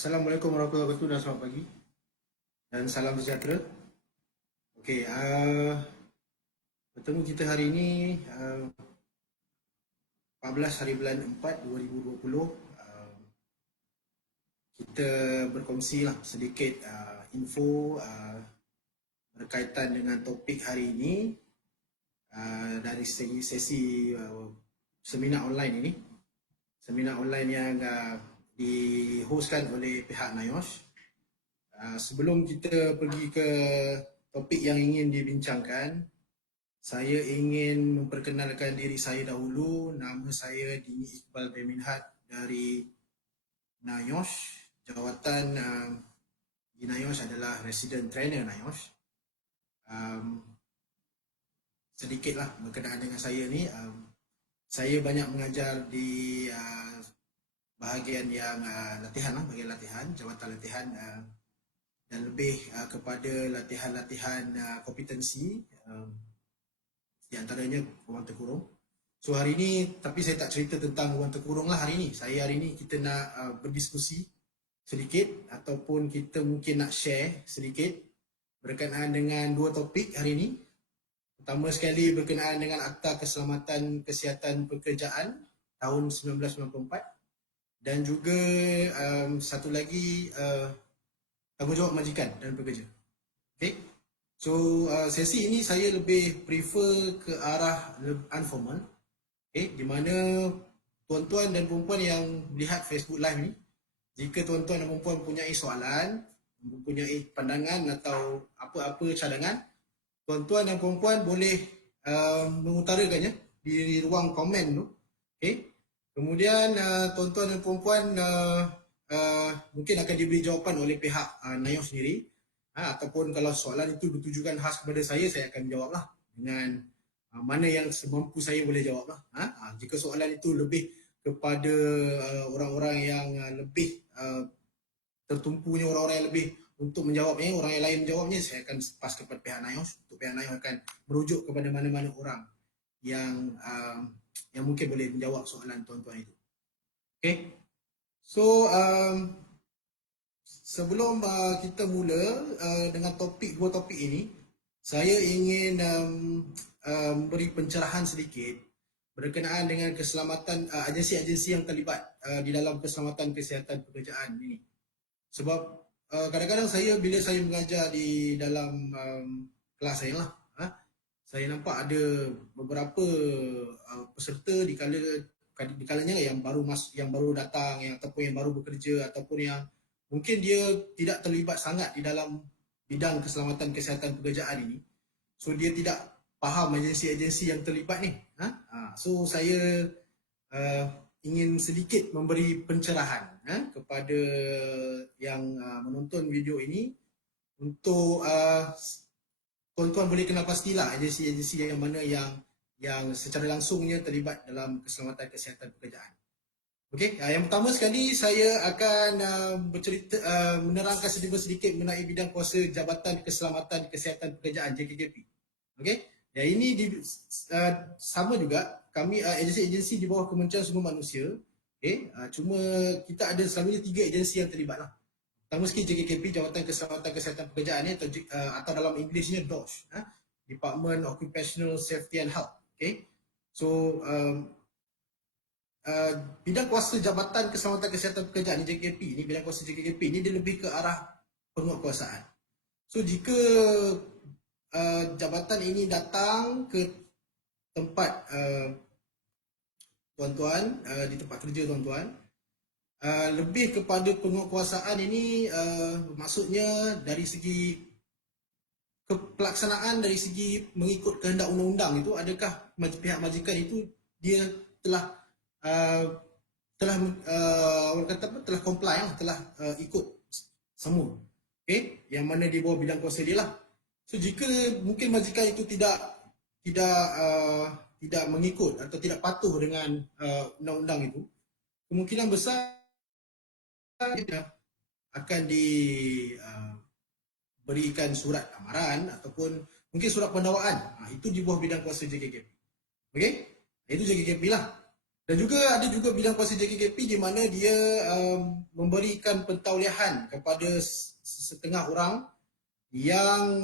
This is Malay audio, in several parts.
Assalamualaikum warahmatullahi wabarakatuh dan selamat pagi dan salam sejahtera. Okey, bertemu kita hari ini 14 hari bulan 4 2020. Kita berkongsi lah sedikit info berkaitan dengan topik hari ini dari sesi seminar online ini. Seminar online yang dihostkan oleh pihak NIOSH. Sebelum kita pergi ke topik yang ingin dibincangkan, saya ingin memperkenalkan diri saya dahulu. Nama saya Dini Iqbal Beminhat dari NIOSH. Jawatan di NIOSH adalah Resident Trainer NIOSH. Sedikitlah berkenaan dengan saya ni. Saya banyak mengajar di bahagian yang latihan lah, bahagian latihan, jawatan latihan dan lebih kepada latihan-latihan kompetensi, di antaranya ruang terkurung. So hari ini, tapi saya tak cerita tentang ruang terkurung lah hari ini. Hari ini kita nak berdiskusi sedikit ataupun kita mungkin nak share sedikit berkenaan dengan dua topik hari ini. Pertama sekali berkenaan dengan Akta Keselamatan Kesihatan Pekerjaan tahun 1994 dan juga satu lagi tanggungjawab majikan dan pekerja. Okay. So sesi ini saya lebih prefer ke arah informal. Okay. Di mana tuan-tuan dan perempuan yang melihat Facebook Live ni, jika tuan-tuan dan perempuan mempunyai soalan, mempunyai pandangan atau apa-apa cadangan, tuan-tuan dan perempuan boleh mengutarakannya di ruang komen tu. Okay. Kemudian tuan-tuan dan perempuan mungkin akan diberi jawapan oleh pihak NIOSH sendiri, ataupun kalau soalan itu bertujukan khas kepada saya akan jawablah dengan mana yang semampu saya boleh jawablah. Jika soalan itu lebih kepada orang-orang yang lebih tertumpunya, orang-orang yang lebih untuk menjawabnya, orang yang lain menjawabnya, saya akan pas kepada pihak NIOSH. Untuk pihak NIOSH akan merujuk kepada mana-mana orang yang mungkin boleh menjawab soalan tuan-tuan itu. Okay. So sebelum kita mula dengan dua topik ini, saya ingin beri pencerahan sedikit berkenaan dengan keselamatan agensi-agensi yang terlibat di dalam keselamatan kesihatan pekerjaan ini. Sebab kadang-kadang bila saya mengajar di dalam kelas saya lah, saya nampak ada beberapa peserta di kalanya yang baru datang, ataupun yang baru bekerja, ataupun yang mungkin dia tidak terlibat sangat di dalam bidang keselamatan kesihatan pekerjaan ini. So dia tidak faham agensi-agensi yang terlibat ni. So saya ingin sedikit memberi pencerahan kepada yang menonton video ini untuk tuan-tuan boleh kenal pastilah agensi-agensi yang mana yang secara langsungnya terlibat dalam keselamatan kesihatan pekerjaan. Okey, yang pertama sekali saya akan bercerita menerangkan sedikit mengenai bidang kuasa Jabatan Keselamatan Kesihatan Pekerjaan JKKP. Okey, dan ini sama juga kami agensi-agensi di bawah Kementerian Sumber Manusia. Okey, cuma kita ada selalunya 3 agensi yang terlibat lah. Pertama sekali JKKP, Jabatan Keselamatan Kesihatan Pekerjaan ni, atau dalam Englishnya DOSH, Department Occupational Safety and Health. Okay. So bidang kuasa Jabatan Keselamatan Kesihatan Pekerjaan ni, JKKP ni, bidang kuasa JKKP ni dia lebih ke arah penguatkuasaan. So jika jabatan ini datang ke tempat tuan-tuan, di tempat kerja tuan-tuan, lebih kepada penguatkuasaan ini, maksudnya dari segi pelaksanaan, dari segi mengikut kehendak undang-undang itu, adakah pihak majikan itu dia telah comply, telah ikut semua, okay? Yang mana di bawah bidang kuasa dia lah. So jika mungkin majikan itu tidak mengikut atau tidak patuh dengan undang-undang itu, kemungkinan besar dia akan diberikan surat amaran ataupun mungkin surat pendakwaan. Itu di bawah bidang kuasa JKKP. Okey? Itu JKKP lah. Dan juga ada juga bidang kuasa JKKP di mana dia memberikan pentauliahan kepada setengah orang yang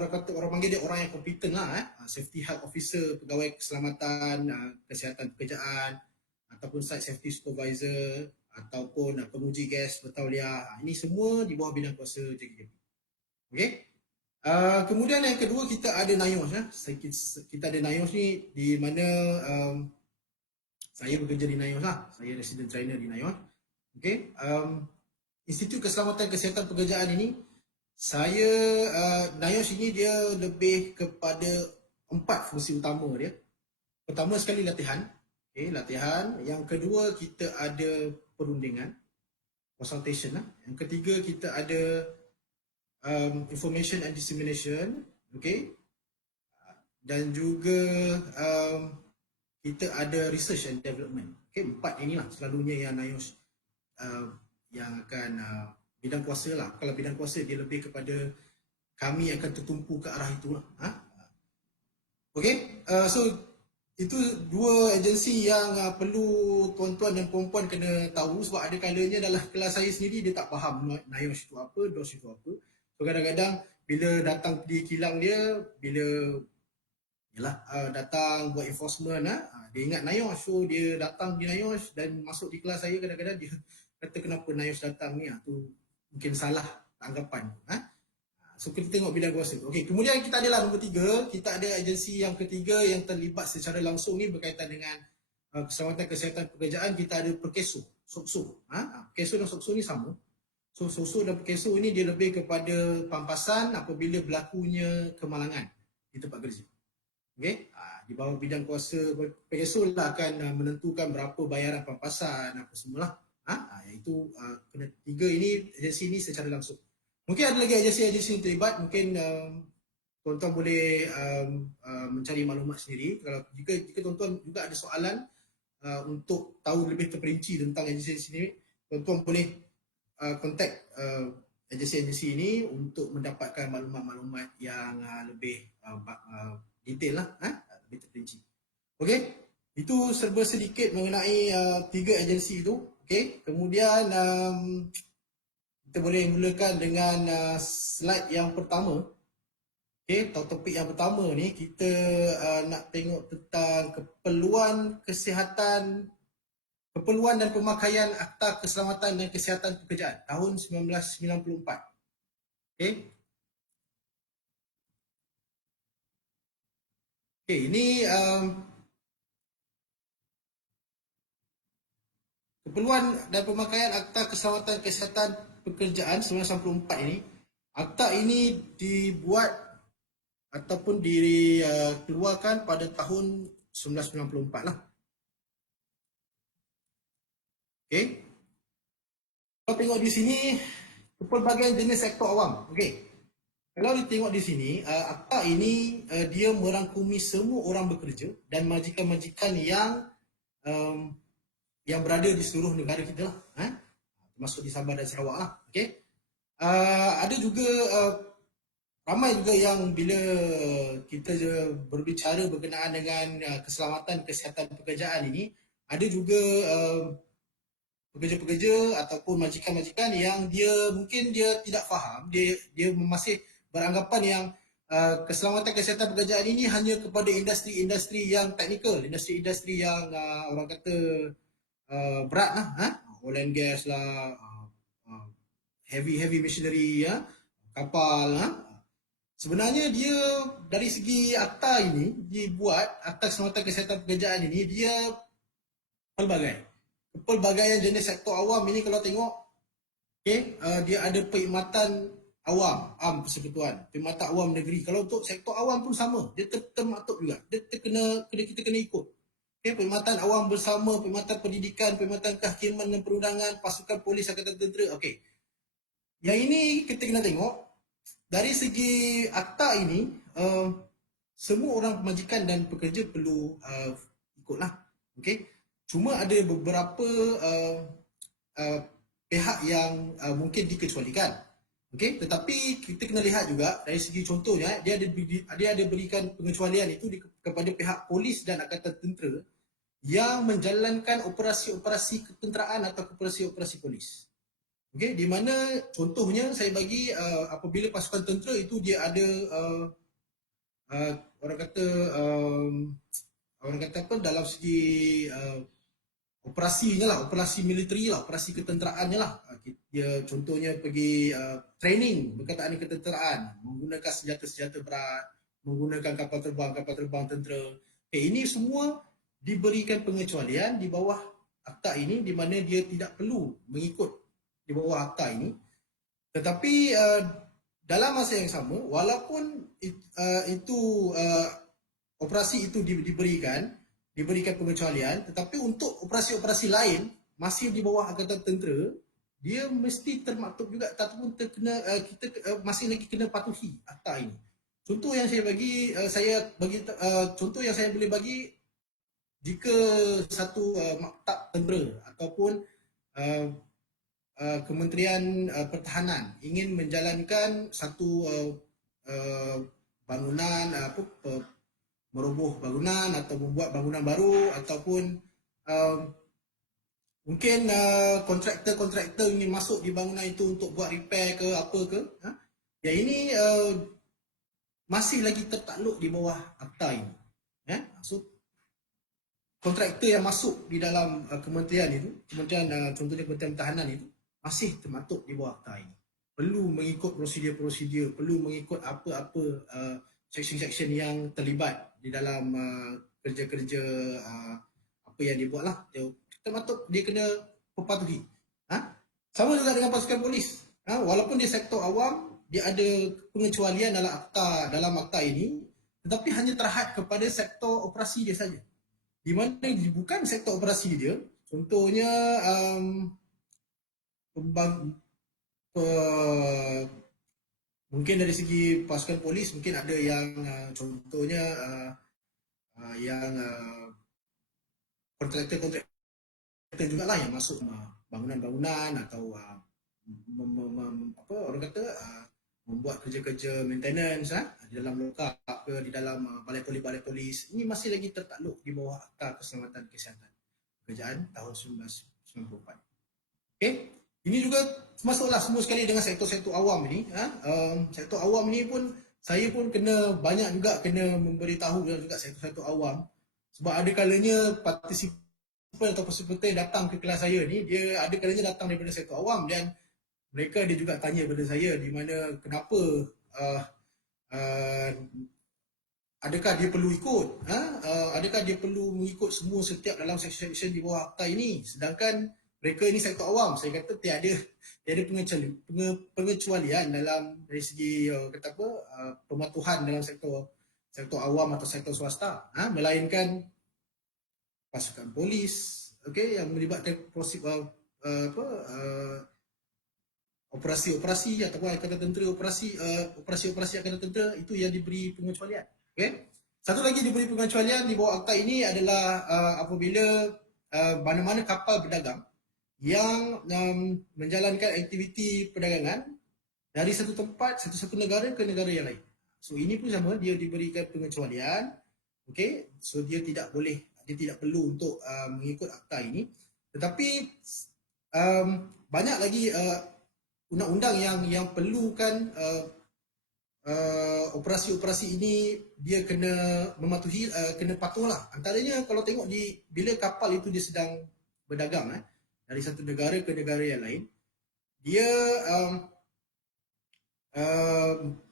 orang kata, orang panggil dia orang yang kompeten lah, safety health officer, pegawai keselamatan kesihatan pekerjaan, ataupun site safety supervisor, ataupun penguji gas bertauliah. Ini semua di bawah bidang kuasa JKKP. Okey. Kemudian yang kedua kita ada NIOS. Kita ada NIOS ni di mana saya bekerja di NIOS lah. Saya resident trainer di NIOS. Okey. Institut Keselamatan Kesihatan Pekerjaan ini, saya NIOS ini dia lebih kepada 4 fungsi utama dia. Pertama sekali latihan. Okay, latihan. Yang kedua kita ada perundingan, consultation lah. Yang ketiga kita ada information and dissemination. Okay. Dan juga kita ada research and development. Okay, 4 inilah selalunya yang NIOS yang akan bidang kuasa lah. Kalau bidang kuasa dia lebih kepada kami akan tertumpu ke arah itulah. Okay, so itu dua agensi yang perlu tuan-tuan dan puan-puan kena tahu, sebab ada kalanya dalam kelas saya sendiri dia tak faham NIOS itu apa, DOS itu apa. So kadang-kadang bila datang di kilang dia, bila datang buat enforcement, dia ingat NIOS, so dia datang di NIOS dan masuk di kelas saya, kadang-kadang dia kata kenapa NIOS datang ni, tu mungkin salah tanggapan. So kita tengok bidang kuasa. Okey, kemudian kita adalah nombor 3, kita ada agensi yang ketiga yang terlibat secara langsung ni berkaitan dengan keselamatan kesihatan pekerjaan. Kita ada Perkeso, SOKSO. Perkeso dan SOKSO ni sama. So SOKSO dan Perkeso ini dia lebih kepada pampasan apabila berlakunya kemalangan di tempat kerja. Okey, di bawah bidang kuasa Perkeso lah akan menentukan berapa bayaran pampasan apa semualah. Iaitu kena 3 ini agensi ini secara langsung. Mungkin ada lagi agensi-agensi yang terlibat, mungkin tuan-tuan boleh mencari maklumat sendiri. Kalau jika tuan-tuan juga ada soalan untuk tahu lebih terperinci tentang agensi ini, tuan-tuan boleh kontak agensi-agensi ini untuk mendapatkan maklumat-maklumat yang lebih detail lah, lebih terperinci. Okey, itu serba sedikit mengenai 3 agensi itu. Okey, kemudian kita boleh mulakan dengan slide yang pertama. Okey, topik yang pertama ni kita nak tengok tentang keperluan kesihatan, keperluan dan pemakaian Akta Keselamatan dan Kesihatan Pekerjaan tahun 1994. Okey. Okey, ini keperluan dan pemakaian Akta Keselamatan Kesihatan Pekerjaan 1994 ini. Akta ini dibuat ataupun dikeluarkan pada tahun 1994 lah. Okey. Kalau tengok di sini pelbagai jenis sektor awam. Okey. Kalau ditengok di sini, akta ini dia merangkumi semua orang bekerja dan majikan-majikan yang berada di seluruh negara kita lah, termasuk di Sabah dan Sarawak lah. Okay. Ada juga ramai juga yang bila kita berbicara berkenaan dengan keselamatan kesihatan pekerjaan ini, ada juga pekerja-pekerja ataupun majikan-majikan yang dia mungkin dia tidak faham, dia masih beranggapan yang keselamatan kesihatan pekerjaan ini hanya kepada industri-industri yang teknikal, industri-industri yang orang kata berat lah, oil and gas lah, heavy machinery, kapal. Sebenarnya dia dari segi akta ini dibuat, Akta Keselamatan Kesihatan Pekerjaan ini dia pelbagai jenis sektor awam ini. Kalau tengok, okay, dia ada perkhidmatan awam, persekutuan, perkhidmatan awam negeri. Kalau untuk sektor awam pun sama, dia termaktub juga, kita kena ikut. Okay, perkhidmatan awam bersama, perkhidmatan pendidikan, perkhidmatan kehakiman dan perundangan, pasukan polis, angkatan tentera. Okey. Yang ini kita kena tengok dari segi akta ini, semua orang pemajikan dan pekerja perlu ikutlah. Okey. Cuma ada beberapa pihak yang mungkin dikecualikan. Okey, tetapi kita kena lihat juga dari segi contohnya, dia ada berikan pengecualian itu kepada pihak polis dan angkatan tentera yang menjalankan operasi-operasi ketenteraan atau operasi-operasi polis. Okey, di mana contohnya saya bagi apabila pasukan tentera itu dia ada uh, orang kata um, orang kata apa dalam segi operasinya lah, operasi militeri lah, operasi ketenteraannya lah. Dia contohnya pergi training berkaitan dengan ketenteraan, menggunakan senjata-senjata berat, menggunakan kapal terbang tentera. Ini semua diberikan pengecualian di bawah akta ini di mana dia tidak perlu mengikut di bawah akta ini. Tetapi dalam masa yang sama, walaupun itu operasi itu diberikan pengecualian, tetapi untuk operasi-operasi lain masih di bawah angkatan tentera, dia mesti termaktub juga ataupun terkena kita masih lagi kena patuhi akta ini. Contoh yang saya bagi contoh yang saya boleh bagi, jika satu maktab tentera ataupun uh, Kementerian Pertahanan ingin menjalankan satu bangunan meroboh bangunan atau membuat bangunan baru ataupun mungkin kontraktor ingin masuk di bangunan itu untuk buat repair ke apa ke, ya ini masih lagi tertakluk di bawah akta ini. So kontraktor yang masuk di dalam kementerian itu, contohnya Kementerian Pertahanan itu masih termaktub di bawah akta ini. Perlu mengikut prosedur-prosedur, perlu mengikut apa-apa section-section yang terlibat di dalam kerja-kerja apa yang dia buat lah. Termaktub dia kena patuhi. Sama juga dengan pasukan polis. Walaupun dia sektor awam, dia ada pengecualian dalam akta ini, tetapi hanya terhad kepada sektor operasi dia saja. Di mana bukan sektor operasi dia, contohnya mungkin dari segi pasukan polis mungkin ada yang contohnya yang kontraktor juga lah yang masuk bangunan-bangunan atau apa orang kata membuat kerja-kerja maintenance di dalam lokap ke di dalam balai polis. Ini masih lagi tertakluk di bawah Akta Keselamatan Kesihatan Pekerjaan tahun 1994. Okey, ini juga masuklah semua sekali dengan sektor-sektor awam ini. Sektor awam ni pun saya pun banyak juga kena memberitahu juga sektor-sektor awam, sebab ada kalanya partisipan atau peserta yang datang ke kelas saya ni, dia ada kalanya datang daripada sektor awam dan mereka dia juga tanya kepada saya di mana kenapa adakah dia perlu ikut, adakah dia perlu mengikut semua setiap dalam section-section di bawah akta ini, sedangkan mereka ini sektor awam. Saya kata tiada pengecualian dalam dari segi kata apa pematuhan dalam sektor awam atau sektor swasta, melainkan pasukan polis, okey, yang melibatkan operasi-operasi ataupun angkatan tentera, operasi-operasi angkatan tentera itu yang diberi pengecualian. Okey. Satu lagi diberi pengecualian di bawah akta ini adalah apabila mana-mana kapal berdagang yang menjalankan aktiviti perdagangan dari satu tempat, satu negara ke negara yang lain. So ini pun sama, dia diberikan pengecualian. Okey, so dia tidak perlu untuk mengikut akta ini. Tetapi banyak lagi undang-undang yang perlukan operasi-operasi ini dia kena mematuhi, kena patuhlah. Antaranya kalau tengok bila kapal itu dia sedang berdagang dari satu negara ke negara yang lain, dia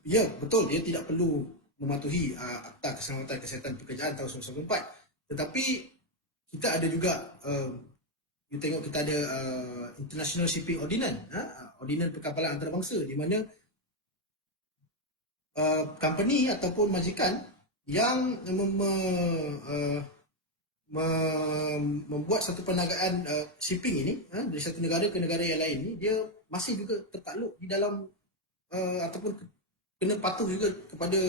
ya betul dia tidak perlu mematuhi Akta Keselamatan Kesihatan Pekerjaan tahun 1994, tetapi kita ada juga you tengok kita ada International Shipping Ordinance, Ordinance Perkapalan Antarabangsa, di mana company ataupun majikan yang membuat satu perniagaan shipping ini dari satu negara ke negara yang lain ni, dia masih juga tertakluk di dalam ataupun kena patuh juga kepada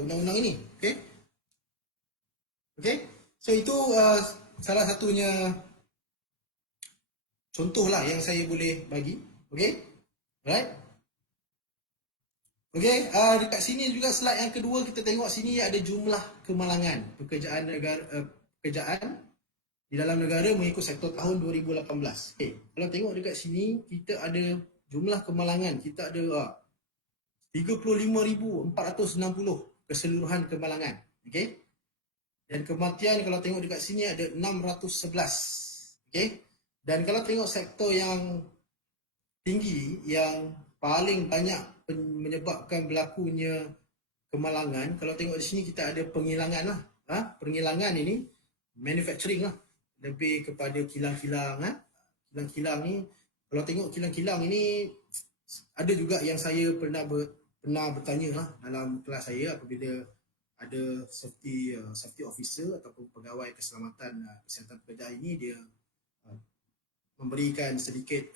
undang-undang ini. Okey, so itu salah satunya contoh lah yang saya boleh bagi. Okey, alright. Okey, dekat sini juga slide yang kedua kita tengok sini ada jumlah kemalangan pekerjaan negara pekerjaan di dalam negara mengikut sektor tahun 2018. Okay. Kalau tengok dekat sini kita ada jumlah kemalangan, kita ada 35,460 keseluruhan kemalangan. Okey. Dan kematian kalau tengok dekat sini ada 611. Okey. Dan kalau tengok sektor yang tinggi yang paling banyak menyebabkan berlakunya kemalangan, kalau tengok di sini kita ada penghilangan lah. Penghilangan ini manufacturing lah, lebih kepada kilang-kilang. Kilang-kilang ni, kalau tengok kilang-kilang ini ada juga yang saya pernah bertanya lah dalam kelas saya apabila ada safety officer ataupun pegawai keselamatan kesihatan pekerjaan ini, dia memberikan sedikit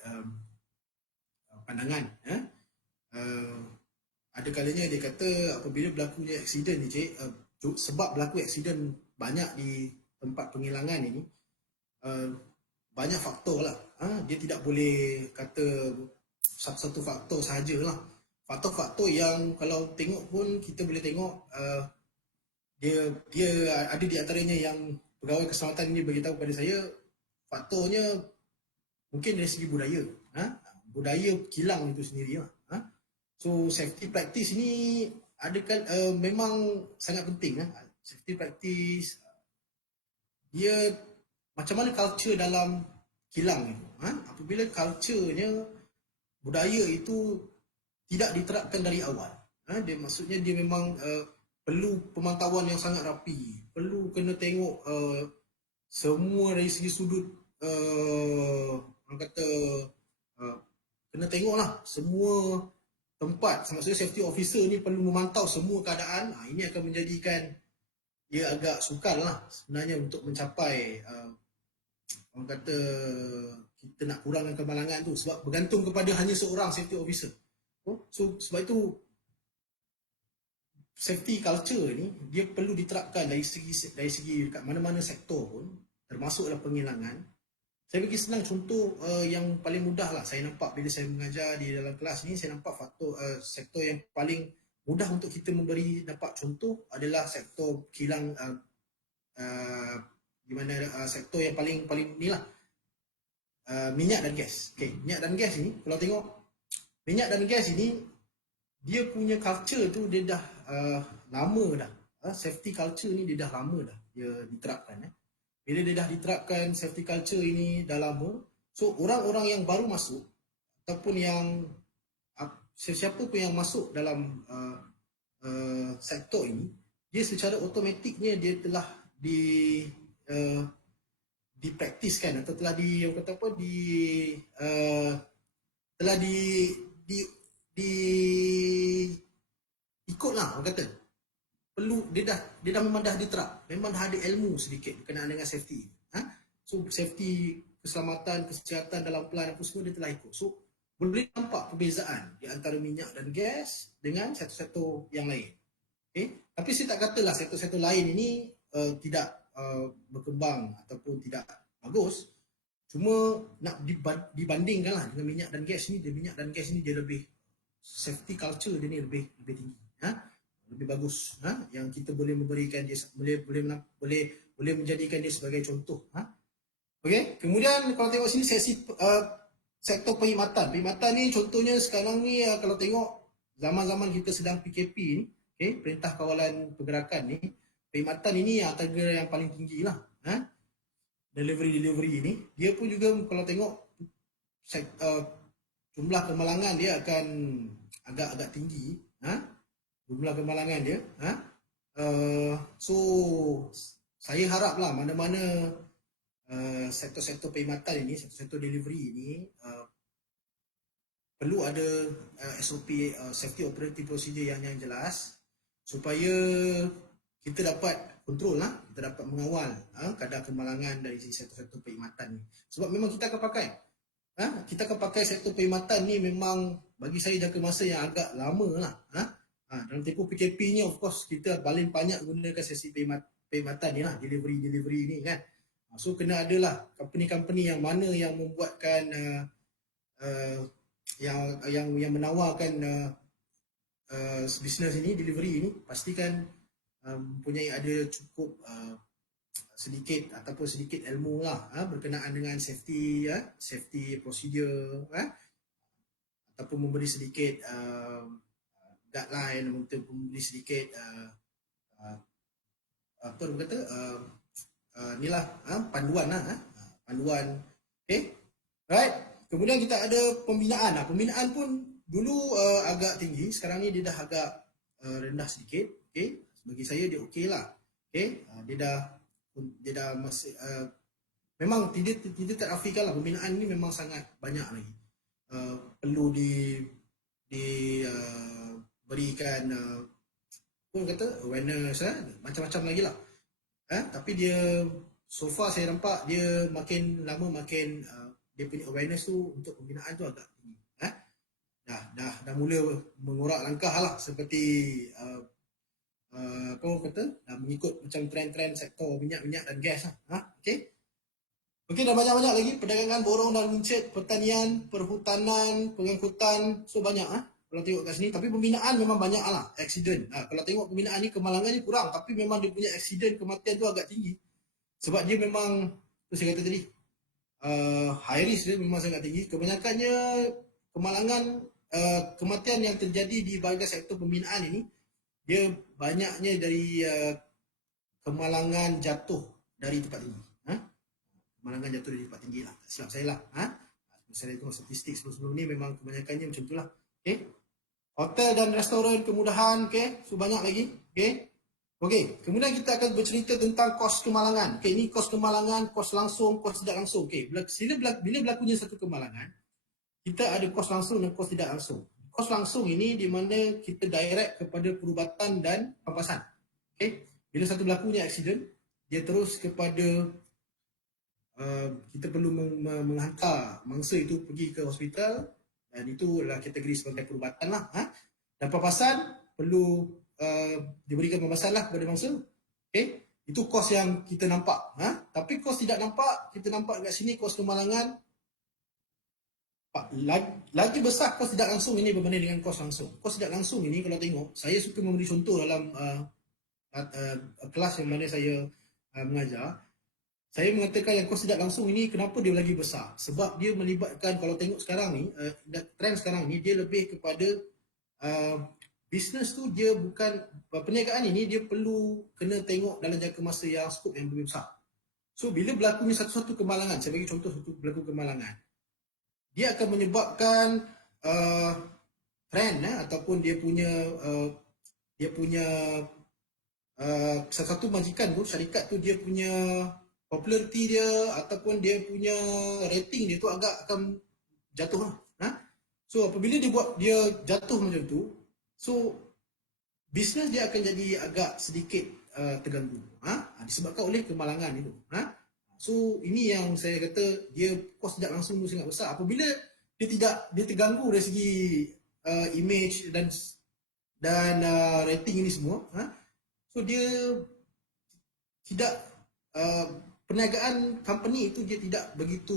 pandangan. Ada kalanya dia kata apabila berlakunya aksiden ni cik, sebab berlaku aksiden banyak di tempat penghilangan ini, banyak faktor lah. Dia tidak boleh kata satu faktor sahajalah. Faktor-faktor yang kalau tengok pun kita boleh tengok dia ada di antaranya yang pegawai keselamatan ini beritahu kepada saya, faktornya mungkin dari segi budaya. Budaya kilang itu sendiri lah. So safety practice ni memang sangat penting. Safety practice dia macam mana culture dalam kilang itu. Apabila culturenya, budaya itu tidak diterapkan dari awal, dia maksudnya dia memang perlu pemantauan yang sangat rapi, perlu kena tengok semua dari segi sudut, orang kata kena tengoklah semua tempat. Maksudnya safety officer ni perlu memantau semua keadaan. Ini akan menjadikan dia agak sukar lah sebenarnya untuk mencapai orang kata kita nak kurangkan kemalangan tu, sebab bergantung kepada hanya seorang safety officer. So sebab itu safety culture ni dia perlu diterapkan dari segi dekat mana-mana sektor pun, termasuk dalam penghilangan. Saya bagi senang contoh yang paling mudah lah saya nampak bila saya mengajar di dalam kelas ni. Saya nampak faktor sektor yang paling mudah untuk kita dapat contoh adalah sektor kilang, di mana sektor yang paling ni lah, minyak dan gas. Okay, minyak dan gas ni kalau tengok minyak dan gas ini, dia punya culture tu dia dah lama dah. Safety culture ni dia dah lama dah dia diterapkan. Bila dia dah diterapkan safety culture ini dah lama, so orang-orang yang baru masuk ataupun yang sesiapa pun yang masuk dalam sektor ini, dia secara automatiknya dia telah dipraktiskan atau telah ikutlah orang kata. Perlu dia dah memang dah diterap, memang dah ada ilmu sedikit berkenaan dengan safety. So safety, keselamatan, kesihatan dalam pelan apa semua dia telah ikut. So boleh nampak perbezaan di antara minyak dan gas dengan sektor-sektor yang lain. Okay? Tapi saya tak katalah sektor-sektor lain ini tidak berkembang ataupun tidak bagus. Cuma nak dibandingkanlah dengan minyak dan gas ni, minyak dan gas ni dia lebih safety culture dia ni lebih tinggi. Lebih bagus, yang kita boleh memberikan dia, boleh menjadikan dia sebagai contoh. Okey, kemudian kalau tengok sini sektor perkhidmatan ni contohnya sekarang ni, kalau tengok zaman-zaman kita sedang PKP ni, okay, Perintah Kawalan Pergerakan ni, perkhidmatan ini antara yang paling tinggi lah. Delivery ni dia pun juga kalau tengok jumlah kemalangan dia akan agak-agak tinggi. Jumlah kemalangan dia. So saya haraplah mana-mana sektor-sektor perkhidmatan ini, sektor-sektor delivery ini perlu ada SOP, safety operating procedure yang jelas supaya kita dapat kontrol lah, kita dapat mengawal kadar kemalangan dari sektor-sektor perkhidmatan ni. Sebab memang kita akan pakai sektor perkhidmatan ni, memang bagi saya jangka masa yang agak lama lah. Dalam tempoh PKP ni of course kita paling banyak gunakan sesi perkhidmatan ni lah, delivery ni kan. So kena adalah company-company yang mana yang membuatkan yang menawarkan bisnes ini, delivery ini, pastikan mempunyai ada cukup sedikit ataupun sedikit ilmu lah berkenaan dengan safety, safety procedure, ataupun memberi sedikit guideline, untuk memberi sedikit apa orang kata inilah panduan panduan. Okay, right. Kemudian kita ada pembinaan. Pembinaan pun dulu agak tinggi, sekarang ni dia dah agak rendah sedikit. Okay, bagi saya dia okey lah. Okay, dia dah masih memang tidak terafikan lah. Pembinaan ni memang sangat banyak lagi. Perlu berikan pun kata awareness, macam-macam lagi lah. Tapi dia so far saya nampak dia makin lama makin dia punya awareness tu untuk pembinaan tu agak tinggi. Dah mula mengorak langkah lah, seperti apa orang kata, mengikut macam trend-trend sektor minyak dan gas lah. Okey, dah banyak-banyak lagi perdagangan borong dan runcit, pertanian, perhutanan, pengangkutan, so banyak kalau tengok kat sini. Tapi pembinaan memang banyak lah, accident. Kalau tengok pembinaan ni kemalangan ni kurang, tapi memang dia punya accident, kematian tu agak tinggi. Sebab dia memang, tu saya kata tadi, high risk dia memang sangat tinggi. Kebanyakannya kemalangan, kematian yang terjadi di bahagian sektor pembinaan ini, dia banyaknya dari kemalangan jatuh dari tempat tinggi. Kemalangan jatuh dari tempat tinggi lah. Tak silap saya lah. Saya tengok statistik sebelum ni memang kebanyakannya macam tu lah. Okay. Hotel dan restoran kemudahan. Okay. So banyak lagi. Okay. Kemudian kita akan bercerita tentang kos kemalangan. Okay. Ini kos kemalangan, kos langsung, kos tidak langsung. Okay. Bila berlakunya satu kemalangan, kita ada kos langsung dan kos tidak langsung. Kos langsung ini di mana kita direct kepada perubatan dan pampasan. Okay. Bila satu berlakunya accident, dia terus kepada kita perlu menghantar mangsa itu pergi ke hospital, dan itulah kategori sebagai perubatan lah. Dan pampasan perlu diberikan pampasan lah kepada mangsa. Okay. Itu kos yang kita nampak. Tapi kos tidak nampak, kita nampak kat sini kos kemalangan lagi besar kos tidak langsung ini berbanding dengan kos langsung. Kos tidak langsung ini kalau tengok, saya suka memberi contoh dalam kelas yang mana saya mengajar. Saya mengatakan yang kos tidak langsung ini kenapa dia lagi besar? Sebab dia melibatkan, kalau tengok sekarang ni, trend sekarang ni, dia lebih kepada bisnes tu, dia bukan, perniagaan ini dia perlu kena tengok dalam jangka masa yang skop yang lebih besar. So bila berlakunya satu-satu kemalangan, saya bagi contoh satu berlaku kemalangan, dia akan menyebabkan trend ataupun dia punya satu majikan tu, syarikat tu, dia punya populariti dia ataupun dia punya rating dia tu agak akan jatuh lah. So apabila dia jatuh macam tu, so bisnes dia akan jadi agak sedikit terganggu, disebabkan oleh kemalangan itu. So ini yang saya kata dia kos tidak langsung tu sangat besar. Apabila dia terganggu dari segi image dan rating ini semua, so dia tidak perniagaan company itu dia tidak begitu,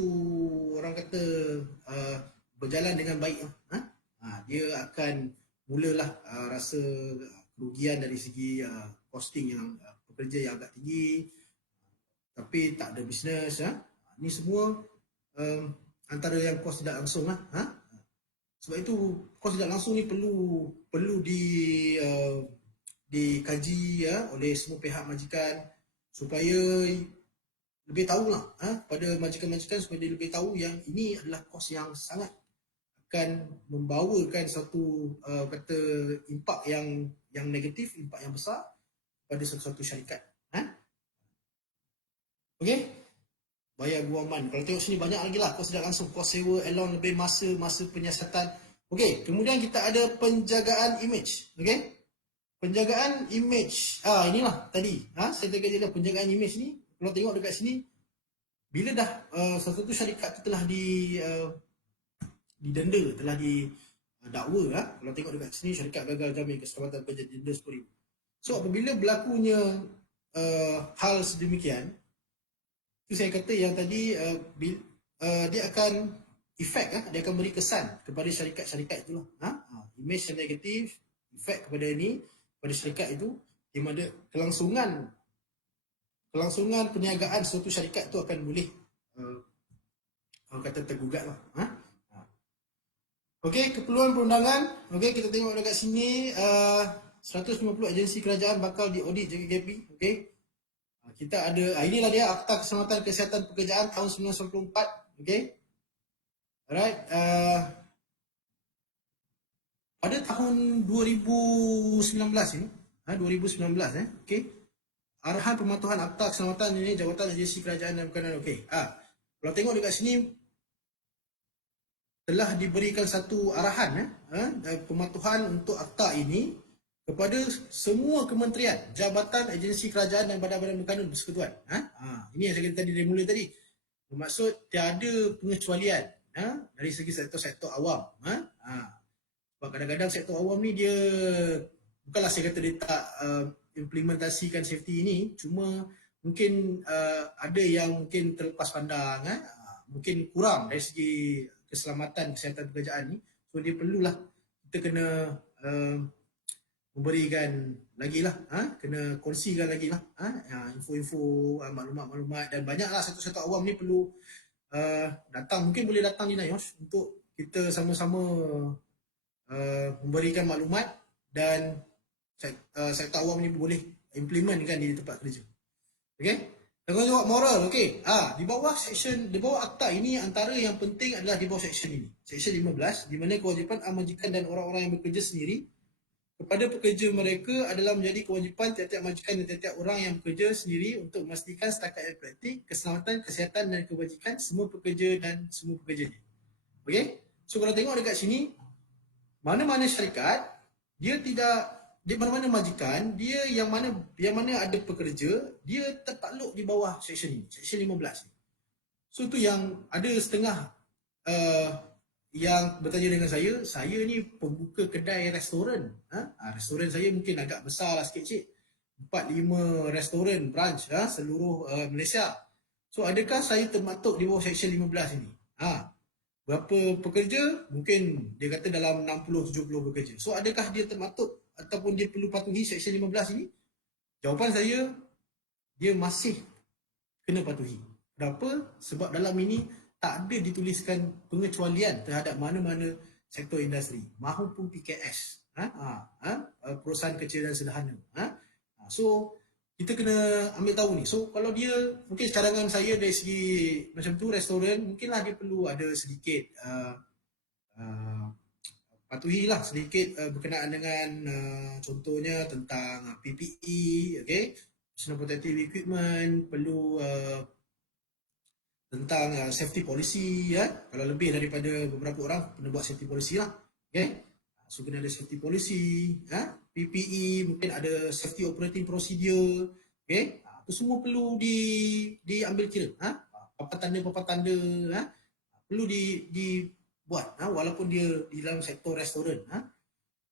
orang kata, berjalan dengan baik. Dia akan mulalah rasa kerugian dari segi costing yang pekerja yang agak tinggi, tapi tak ada bisnes. Ini semua antara yang kos tidak langsung lah. Sebab itu kos tidak langsung ni perlu dikaji oleh semua pihak majikan, supaya lebih tahu lah pada majikan-majikan, supaya dia lebih tahu yang ini adalah kos yang sangat akan membawakan satu kata impak yang negatif, impak yang besar pada satu-satu syarikat. Okey, bayar guaman. Kalau tengok sini banyak lagi lah kos tidak langsung, kos sewa, allowance lebih, masa penyiasatan. Okey, kemudian kita ada penjagaan image. Okey, penjagaan image. Inilah tadi. Saya cakap je penjagaan image ni. Kalau tengok dekat sini, bila dah satu syarikat tu telah didenda, telah didakwa. Kalau tengok dekat sini, syarikat gagal jamin keselamatan kerja, denda RM10,000. So apabila berlakunya hal sedemikian, itu saya kata yang tadi dia akan efek, dia akan beri kesan kepada syarikat-syarikat itulah. Image yang negatif, efek kepada ni, pada syarikat itu, di mana kelangsungan perniagaan suatu syarikat tu akan boleh orang kata tergugat lah. Okey, keperluan perundangan. Okey, kita tengok dekat sini 150 agensi kerajaan bakal diaudit JKP. Okey. Kita ada inilah dia Akta Keselamatan Kesihatan Pekerjaan tahun 1994. Okey. Alright. Pada tahun 2019 ini, 2019 okey. Arahan pematuhan Akta Keselamatan ini Jabatan Agensi Kerajaan dan Berkenaan. Okey. Kalau tengok dekat sini telah diberikan satu arahan pematuhan untuk akta ini kepada semua kementerian, jabatan, agensi kerajaan dan badan-badan berkanun bersekutuan. Ini yang saya kata tadi dari mula tadi. Bermaksud tiada pengecualian dari segi sektor-sektor awam. Sebab kadang-kadang sektor awam ni dia bukanlah saya kata dia tak implementasikan safety ini, cuma mungkin ada yang mungkin terlepas pandang, mungkin kurang dari segi keselamatan kesihatan pekerjaan ni. So dia perlulah kita kena memberikan lagi lah, kena kongsikan lagi lah info-info, maklumat-maklumat, dan banyaklah sektor-sektor awam ni perlu datang, mungkin boleh datang di NIOSH untuk kita sama-sama memberikan maklumat dan sektor awam ni boleh implementkan di tempat kerja. Okay? Tengok moral, okey. Di bawah akta ini antara yang penting adalah di bawah section ini. Section 15 di mana kewajipan majikan dan orang-orang yang bekerja sendiri kepada pekerja mereka adalah menjadi kewajipan tiap-tiap majikan dan tiap-tiap orang yang bekerja sendiri untuk memastikan setakat yang praktik, keselamatan, kesihatan dan kebajikan semua pekerja dan semua pekerjanya. Okey? So kalau tengok dekat sini, mana-mana syarikat dia mana-mana majikan, dia yang mana ada pekerja, dia tertakluk di bawah section ini, section 15 ni. So tu yang ada setengah yang bertanya dengan saya ni pembuka kedai restoran. Restoran saya mungkin agak besar lah sikit-sikit. 4-5 restoran branch seluruh Malaysia. So adakah saya termaktub di bawah section 15 ini? Berapa pekerja? Mungkin dia kata dalam 60-70 pekerja. So adakah dia termaktub ataupun dia perlu patuhi section 15 ini? Jawapan saya, dia masih kena patuhi. Kenapa? Sebab dalam ini tak ada dituliskan pengecualian terhadap mana-mana sektor industri maupun PKS, perusahaan kecil dan sederhana. So kita kena ambil tahu ni. So kalau dia, mungkin cadangan saya dari segi macam tu restoran, mungkinlah dia perlu ada sedikit patuhilah sedikit berkenaan dengan contohnya tentang PPE, okay? Personal Protective Equipment, perlu tentang safety policy, kalau lebih daripada beberapa orang kena buat safety policy lah, okay? So kena ada safety policy, PPE, mungkin ada safety operating procedure, okay? Itu semua perlu diambil kira, papan tanda perlu dibuat, walaupun dia di dalam sektor restoran.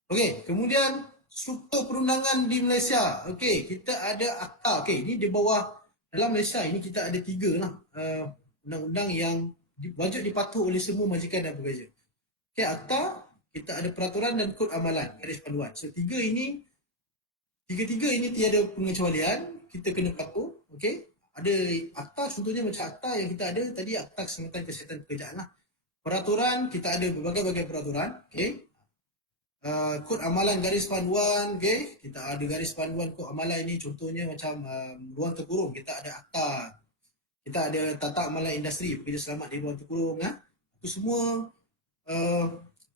Okey, kemudian struktur perundangan di Malaysia. Okey, kita ada akta. Okey, ini di bawah dalam Malaysia ini kita ada 3 lah undang-undang yang wajib dipatuhi oleh semua majikan dan pekerja. Okey, akta, kita ada peraturan dan kod amalan, garis panduan. So tiga ini tiada pengecualian, kita kena patuh. Okey, ada akta, contohnya macam akta yang kita ada tadi, Akta Keselamatan Kesihatan Pekerjaan lah. Peraturan, kita ada berbagai-bagai peraturan. Okey, kod amalan garis panduan, okey, kita ada garis panduan kod amalan ini, contohnya macam ruang terkurung, kita ada akta, kita ada tata amalan industri pekerja selamat di ruang terkurung. Itu semua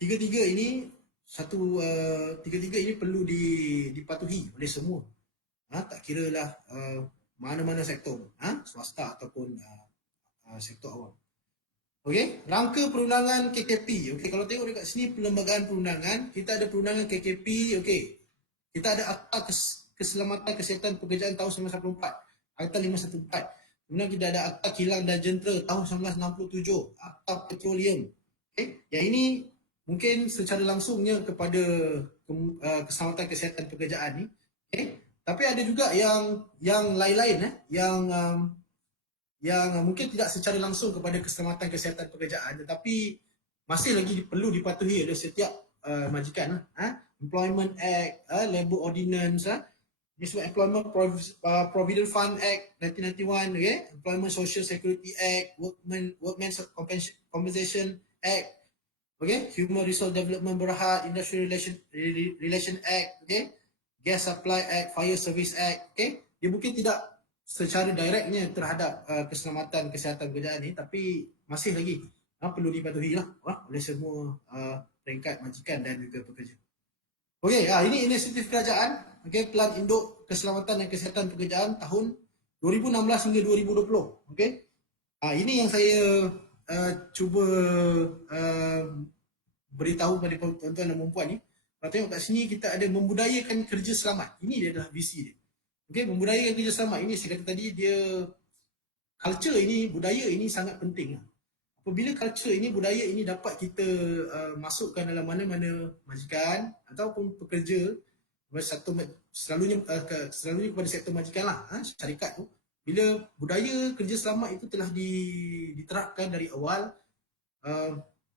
tiga-tiga ini perlu dipatuhi oleh semua, tak kira lah mana-mana sektor, swasta ataupun sektor awam. Okey, rangka perundangan KKP. Okey, kalau tengok dekat sini perlembagaan perundangan, kita ada perundangan KKP. Okey, kita ada Akta Keselamatan Kesihatan Pekerjaan tahun 1994, Akta 514. Kemudian kita ada Akta Kilang dan Jentera tahun 1967, Akta Petroleum. Okey, yang ini mungkin secara langsungnya kepada keselamatan kesihatan pekerjaan ni. Okey, tapi ada juga yang lain-lain yang mungkin tidak secara langsung kepada keselamatan kesihatan pekerjaan, tetapi masih lagi perlu dipatuhi oleh setiap majikan. Employment Act, Labour Ordinance, ini semua Employment Provident Fund Act 1991, okay? Employment Social Security Act, Workmen's Compensation Act, okay? Human Resource Development Berhad, Industrial Relation Act, okay? Gas Supply Act, Fire Service Act, okay? Dia mungkin tidak secara direktnya terhadap keselamatan kesihatan pekerjaan ni, tapi masih lagi perlu dipatuhi lah oleh semua peringkat majikan dan juga pekerja. Okey, ini inisiatif kerajaan, okey, Pelan Induk Keselamatan dan Kesihatan Pekerjaan tahun 2016 hingga 2020. Okey. Ini yang saya cuba beritahu kepada tuan-tuan dan puan ni. Kalau tengok kat sini kita ada membudayakan kerja selamat. Ini dia adalah visi dia. Okey, membudayakan kerja selamat ini saya kata tadi dia culture ini, budaya ini sangat penting. Apabila culture ini, budaya ini dapat kita masukkan dalam mana-mana majikan ataupun pekerja, selalunya kepada sektor majikan lah, syarikat tu, bila budaya kerja selamat itu telah diterapkan dari awal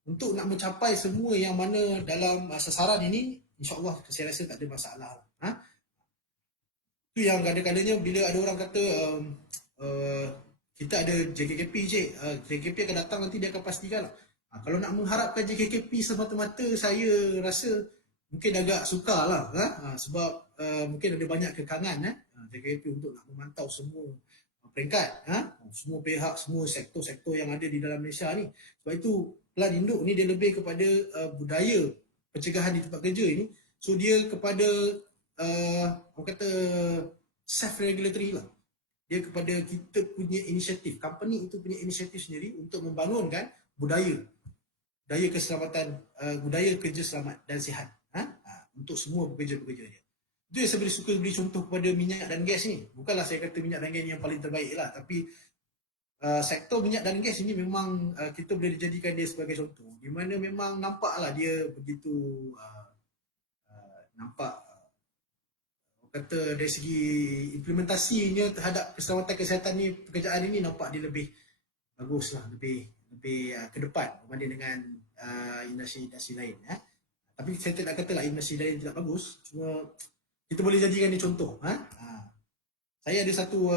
untuk nak mencapai semua yang mana dalam sasaran ini, insyaAllah saya rasa tak ada masalah. Itu yang kadang-kadangnya bila ada orang kata kita ada JKKP je, JKKP akan datang nanti dia akan pastikan lah. Kalau nak mengharapkan JKKP semata-mata, saya rasa mungkin agak sukar lah, sebab mungkin ada banyak kekangan JKKP untuk nak memantau semua peringkat, semua pihak, semua sektor-sektor yang ada di dalam Malaysia ni. Sebab itu Pelan Induk ni dia lebih kepada budaya pencegahan di tempat kerja ini. So dia kepada orang kata self-regulatory lah. Dia kepada kita punya inisiatif, company itu punya inisiatif sendiri untuk membangunkan budaya keselamatan, budaya kerja selamat dan sihat untuk semua pekerja-pekerja dia. Itu yang saya suka beri contoh kepada minyak dan gas ni. Bukanlah saya kata minyak dan gas ni yang paling terbaik lah, tapi sektor minyak dan gas ini memang kita boleh dijadikan dia sebagai contoh, di mana memang nampaklah dia begitu nampak kata dari segi implementasinya terhadap keselamatan kesihatan ni, pekerjaan ini nampak dia lebih bagus lah, lebih ke depan berbanding dengan industri-industri lain. Tapi saya tak nak kata lah industri lain tidak bagus, cuma kita boleh jadikan dia contoh. Saya ada satu,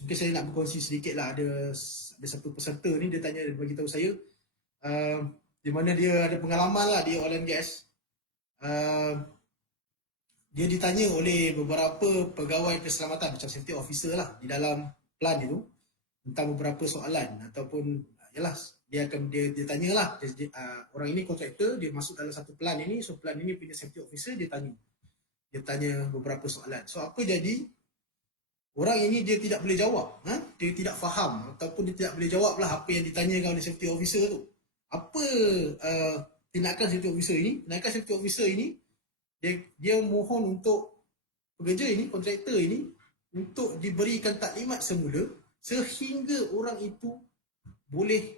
mungkin saya nak berkongsi sedikit lah, ada satu peserta ni dia tanya, dia bagi tahu saya di mana dia ada pengalaman lah, dia oil and gas. Dia ditanya oleh beberapa pegawai keselamatan macam safety officer lah di dalam plan itu tentang beberapa soalan ataupun yalah dia tanyalah orang ini kontraktor, dia masuk dalam satu plan ini, so plan ini punya safety officer dia tanya beberapa soalan. So apa jadi orang ini dia tidak boleh jawab, dia tidak faham ataupun dia tidak boleh jawab lah apa yang ditanyakan oleh safety officer tu. Apa tindakan safety officer ini? Tindakan safety officer ini dia mohon untuk pekerja ini, kontraktor ini, untuk diberikan taklimat semula sehingga orang itu boleh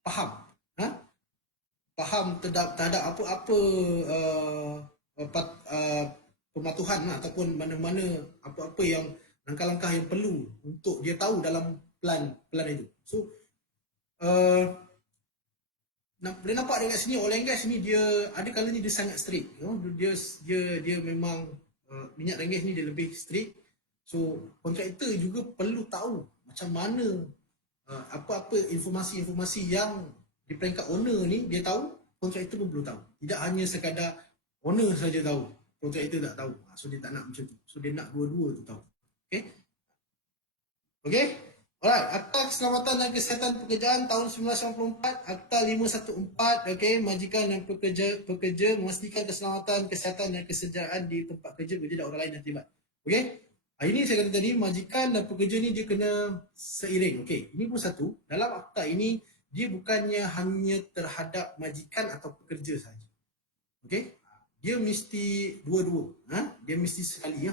faham terhadap apa-apa pematuhan ataupun mana-mana apa-apa yang langkah-langkah yang perlu untuk dia tahu dalam plan itu. So boleh nampak dekat sini oil and gas ni dia ada kalanya dia sangat strict, dia memang minyak dan gas ni dia lebih strict. So kontraktor juga perlu tahu macam mana apa-apa informasi-informasi yang di peringkat owner ni dia tahu, kontraktor pun perlu tahu. Tidak hanya sekadar owner saja tahu, kontraktor tak tahu. So dia tak nak macam tu. So dia nak dua-dua tu tahu. Okay? Alright, Akta Keselamatan dan Kesihatan Pekerjaan tahun 1994, Akta 514, okay, majikan dan pekerja memastikan keselamatan, kesihatan dan kesejahteraan di tempat kerja dan orang lain yang terlibat. Okay? Ini saya kata tadi, majikan dan pekerja ni dia kena seiring. Okay, ini pun satu. Dalam akta ini, dia bukannya hanya terhadap majikan atau pekerja sahaja. Okay? Dia mesti dua-dua. Dia mesti sekali.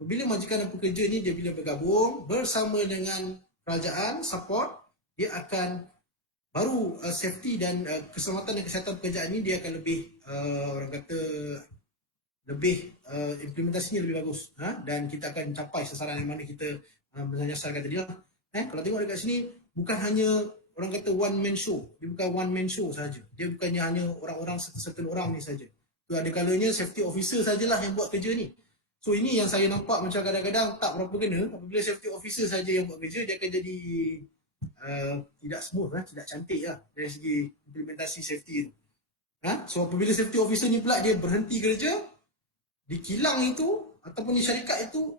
Apabila majikan dan pekerja ni dia bila bergabung bersama dengan kerajaan support, dia akan baru safety dan keselamatan dan kesihatan pekerjaan ni dia akan lebih orang kata lebih implementasinya lebih bagus, dan kita akan capai sasaran yang mana kita menyasarkan tadi lah. Kalau tengok dekat sini bukan hanya orang kata one man show, dia bukan one man show saja, dia bukannya hanya orang-orang certain orang ni saja, Ada kalanya safety officer sajalah yang buat kerja ni. So ini yang saya nampak macam kadang-kadang tak berapa kena. Apabila safety officer saja yang buat kerja, dia akan jadi tidak smooth, tidak cantik lah dari segi implementasi safety tu. So apabila safety officer ni pula dia berhenti kerja, di kilang itu ataupun di syarikat itu,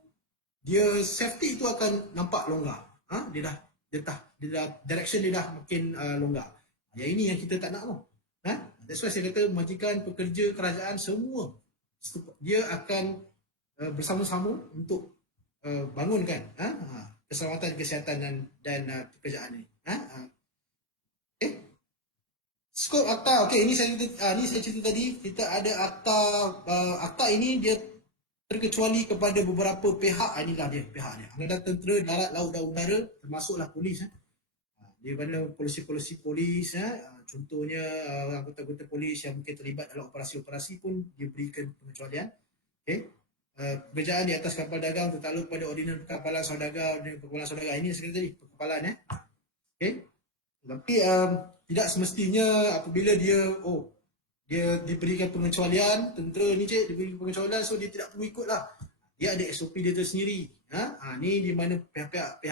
dia safety itu akan nampak longgar. Dia dah direction dia dah makin longgar. Yang ini yang kita tak nak tu. That's why saya kata majikan, pekerja, kerajaan semua dia akan bersama-sama untuk bangunkan keselamatan, kesihatan dan pekerjaan ni. Skop akta, okey, ini saya cerita tadi, kita ada akta. Akta ini dia terkecuali kepada beberapa pihak. Inilah dia pihak dia, Angkatan Tentera, Darat, Laut dan Udara, termasuklah polis. Di mana polisi-polisi polis, contohnya anggota-anggota polis yang mungkin terlibat dalam operasi-operasi pun diberikan pengecualian. Okay. Pekerjaan di atas kapal dagang tertakluk pada Ordinan Perkapalan Saudagar dan Perkapalan Saudagar. Ini saya kata tadi, perkapalan. Okay. Tapi tidak semestinya apabila dia diberikan pengecualian, tentera ni cik diberikan pengecualian, so dia tidak perlu ikut lah. Dia ada SOP dia tersendiri. Ni di mana pihak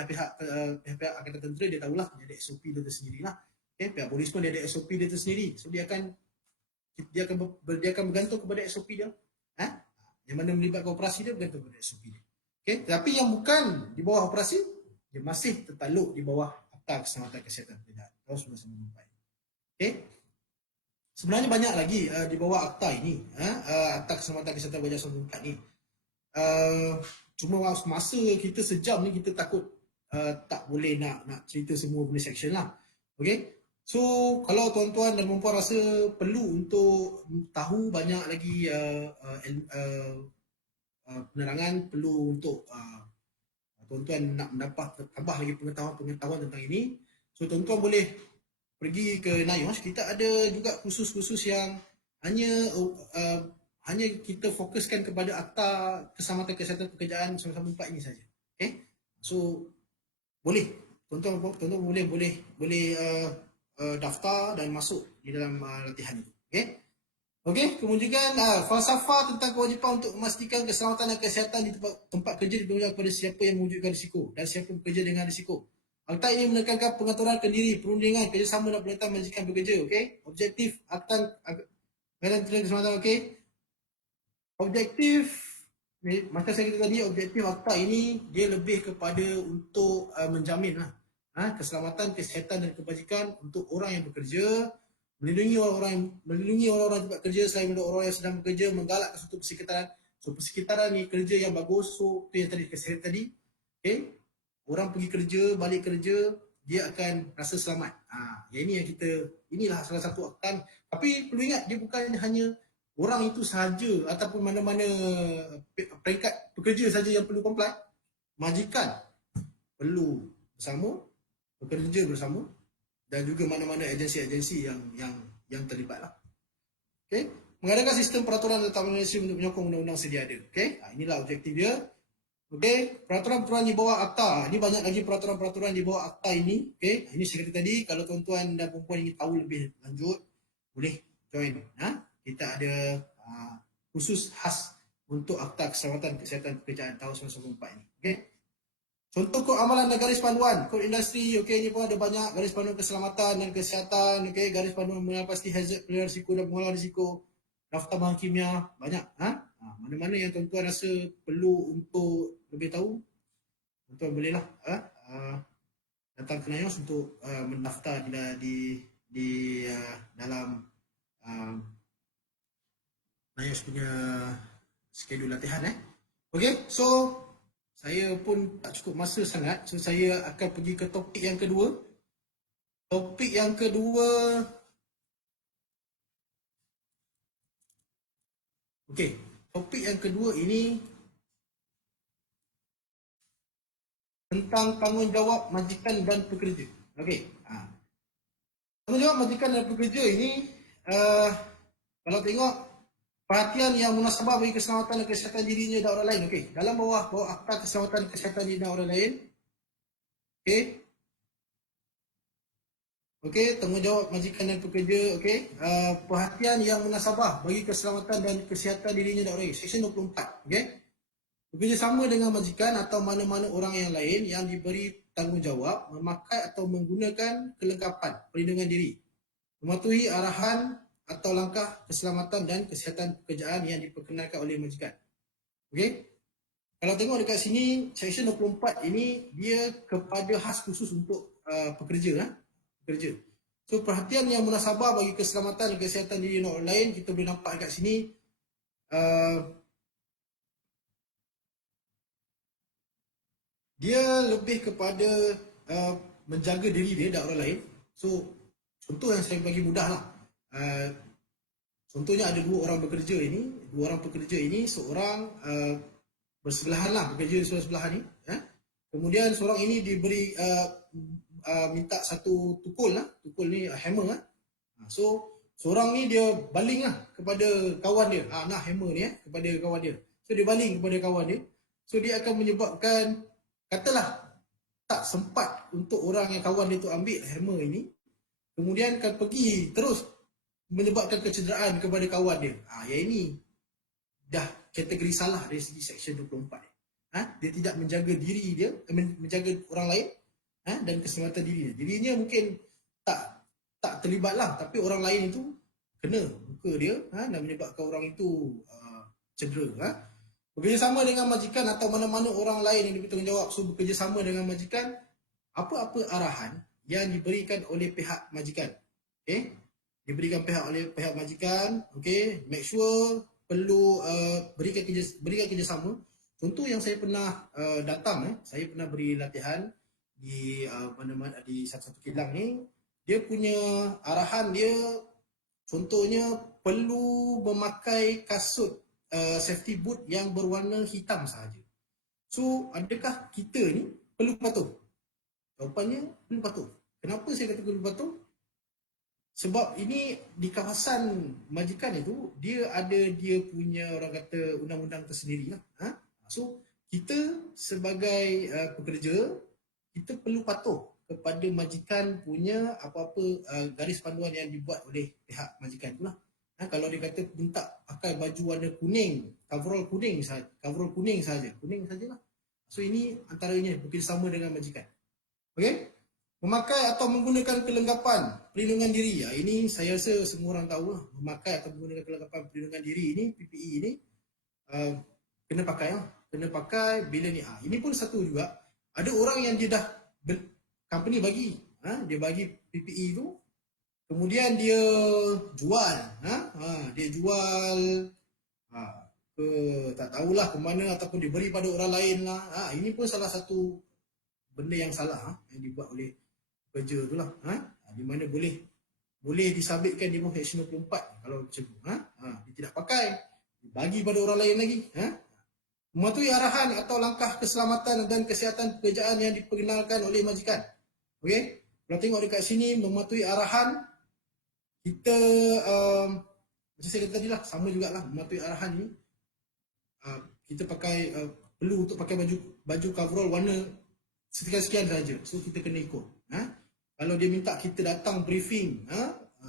Angkatan Tentera dia tahulah dia ada SOP dia tersendiri lah. Okay, pihak polis pun dia ada SOP dia tersendiri. So dia akan bergantung kepada SOP dia. Yang mana melibatkan operasi dia bergantung kepada SOP dia. Okay, tapi yang bukan di bawah operasi, dia masih tertakluk di bawah Akta Keselamatan Kesihatan Pekerjaan tahun 1994. Okay. Sebenarnya banyak lagi di bawah akta ini, Akta Keselamatan Kesihatan Pekerjaan 1994 ni. Cuma masa kita sejam ni, kita takut tak boleh nak cerita semua benda section lah. Okay. So kalau tuan-tuan dan puan-puan rasa perlu untuk tahu banyak lagi penerangan, perlu untuk tuan-tuan nak mendapat tambah lagi pengetahuan tentang ini, so tuan-tuan boleh pergi ke NIOSH. Kita ada juga kursus-kursus yang hanya kita fokuskan kepada Akta Keselamatan Kesihatan Pekerjaan 1994 ini saja. Okay? So boleh tuan-tuan boleh daftar dan masuk di dalam latihan itu. Okey, kemudian falsafah tentang kewajipan untuk memastikan keselamatan dan kesihatan di tempat kerja ditanggungjawabkan kepada siapa yang mewujudkan risiko dan siapa bekerja dengan risiko. Akta ini menekankan pengaturan kendiri, perundingan, kerjasama dan penyertaan majikan bekerja. Okey, objektif Akta Keselamatan. Okey, objektif macam saya kata tadi, objektif akta ini dia lebih kepada untuk menjaminlah keselamatan, kesihatan dan kebajikan untuk orang yang bekerja, melindungi orang-orang tempat kerja selain orang yang sedang bekerja, menggalakkan suatu persekitaran. So persekitaran ni kerja yang bagus. So tu yang tadi kesihatan tadi. Okay, orang pergi kerja, balik kerja, dia akan rasa selamat. Yang ini yang inilah salah satu akta. Tapi perlu ingat, dia bukan hanya orang itu sahaja ataupun mana-mana peringkat pekerja saja yang perlu comply. Majikan perlu bersama, bekerja bersama, dan juga mana-mana agensi-agensi yang terlibat lah. Okay. Mengadakan sistem peraturan dan tata Malaysia untuk menyokong undang-undang sedia ada. Okay. Inilah objektif dia. Okay. Peraturan-peraturan di bawah akta. Ini banyak lagi peraturan-peraturan di bawah akta ini. Okay. Ini saya kata tadi, kalau tuan-tuan dan perempuan ingin tahu lebih lanjut, boleh join. Kita ada khusus khas untuk Akta Keselamatan Kesihatan Pekerjaan tahun 1994 ini. Okay. Contoh kod amalan dan garis panduan, kod industri. Okay, ini pun ada banyak garis panduan keselamatan dan kesihatan. Okay, garis panduan mengenai pasti hazard, penilaian risiko dan pengolahan risiko, daftar bahan kimia, banyak. Mana-mana yang tuan-tuan rasa perlu untuk lebih tahu, tuan-tuan bolehlah datang ke NIOSH untuk mendaftar di dalam NIOSH punya skedul latihan. Okay, so saya pun tak cukup masa sangat, so saya akan pergi ke topik yang kedua. Topik yang kedua, okey, topik yang kedua ini tentang tanggungjawab majikan dan pekerja. Okey, tanggungjawab majikan dan pekerja ini, kalau tengok perhatian yang munasabah bagi keselamatan dan kesihatan dirinya dan orang lain. Okey, dalam bawah Akta Keselamatan dan Kesihatan diri dan orang lain. Okey. Okey, tanggungjawab majikan dan pekerja. Okey, perhatian yang munasabah bagi keselamatan dan kesihatan dirinya dan orang lain. Seksyen 24. Okey, bekerjasama dengan majikan atau mana-mana orang yang lain yang diberi tanggungjawab memakai atau menggunakan kelengkapan perlindungan diri, mematuhi arahan atau langkah keselamatan dan kesihatan pekerjaan yang diperkenalkan oleh majikan. Okey, kalau tengok dekat sini, Seksyen 24 ini dia kepada khas khusus untuk pekerja. Pekerja. So, perhatian yang munasabah bagi keselamatan dan kesihatan diri dan orang lain, kita boleh nampak dekat sini, dia lebih kepada menjaga diri dia dan orang lain. So, contoh yang saya bagi mudah lah. Contohnya ada dua orang pekerja ini, seorang bersebelahan lah, bekerja sebelah-sebelahan ni. Kemudian seorang ini diberi minta satu tukul lah, tukul ni hammer lah. So seorang ni dia baling lah kepada kawan dia, nah hammer ni kepada kawan dia. So dia baling kepada kawan dia. So dia akan menyebabkan, katalah tak sempat untuk orang yang kawan dia tu ambil hammer ini, kemudian akan pergi terus menyebabkan kecederaan kepada kawan dia. Yang ini dah kategori salah dari segi Seksyen 24. Dia tidak menjaga diri dia, menjaga orang lain dan keselamatan diri dia. Dirinya mungkin tak terlibat lah, tapi orang lain itu kena muka dia dan menyebabkan orang itu cedera. Bekerjasama dengan majikan atau mana-mana orang lain yang bertanggungjawab. So bekerjasama dengan majikan, apa-apa arahan yang diberikan oleh pihak majikan, okay, diberikan oleh pihak majikan, okay, make sure perlu berikan kerjasama. Contoh yang saya pernah datang, saya pernah beri latihan di mana-mana di satu-satu kilang ni. Dia punya arahan dia, contohnya perlu memakai kasut safety boot yang berwarna hitam sahaja. So adakah kita ni perlu patuh? Jawapannya perlu patuh. Kenapa saya kata perlu patuh? Sebab ini di kawasan majikan itu, dia ada dia punya, orang kata, undang-undang tersendiri lah. So kita sebagai pekerja, kita perlu patuh kepada majikan punya apa-apa garis panduan yang dibuat oleh pihak majikan itulah. Kalau dia kata minta pakai baju warna kuning, coverall kuning sajalah. So ini antaranya bekerjasama dengan majikan. Okey? Memakai atau menggunakan kelengkapan perlindungan diri. Ini saya rasa semua orang tahu lah. Memakai atau menggunakan kelengkapan perlindungan diri ini, PPE ini, kena pakai lah. Kena pakai bila ni. Ini pun satu juga. Ada orang yang dia dah company bagi, dia bagi PPE tu, kemudian dia jual, dia jual ke tak tahulah ke mana, ataupun dia beri pada orang lain lah. Ini pun salah satu benda yang salah yang dibuat oleh pekerja tu lah. Di mana boleh disabitkan di bawah Seksyen 24 kalau macam tu. Dia tidak pakai, bagi pada orang lain lagi. Mematuhi arahan atau langkah keselamatan dan kesihatan pekerjaan yang diperkenalkan oleh majikan. Okey, kalau tengok dekat sini, mematuhi arahan, kita macam saya kata tadi lah, sama jugalah. Mematuhi arahan ni, kita pakai perlu untuk pakai baju coverall warna sekian-sekian saja. So kita kena ikut. Kalau dia minta kita datang briefing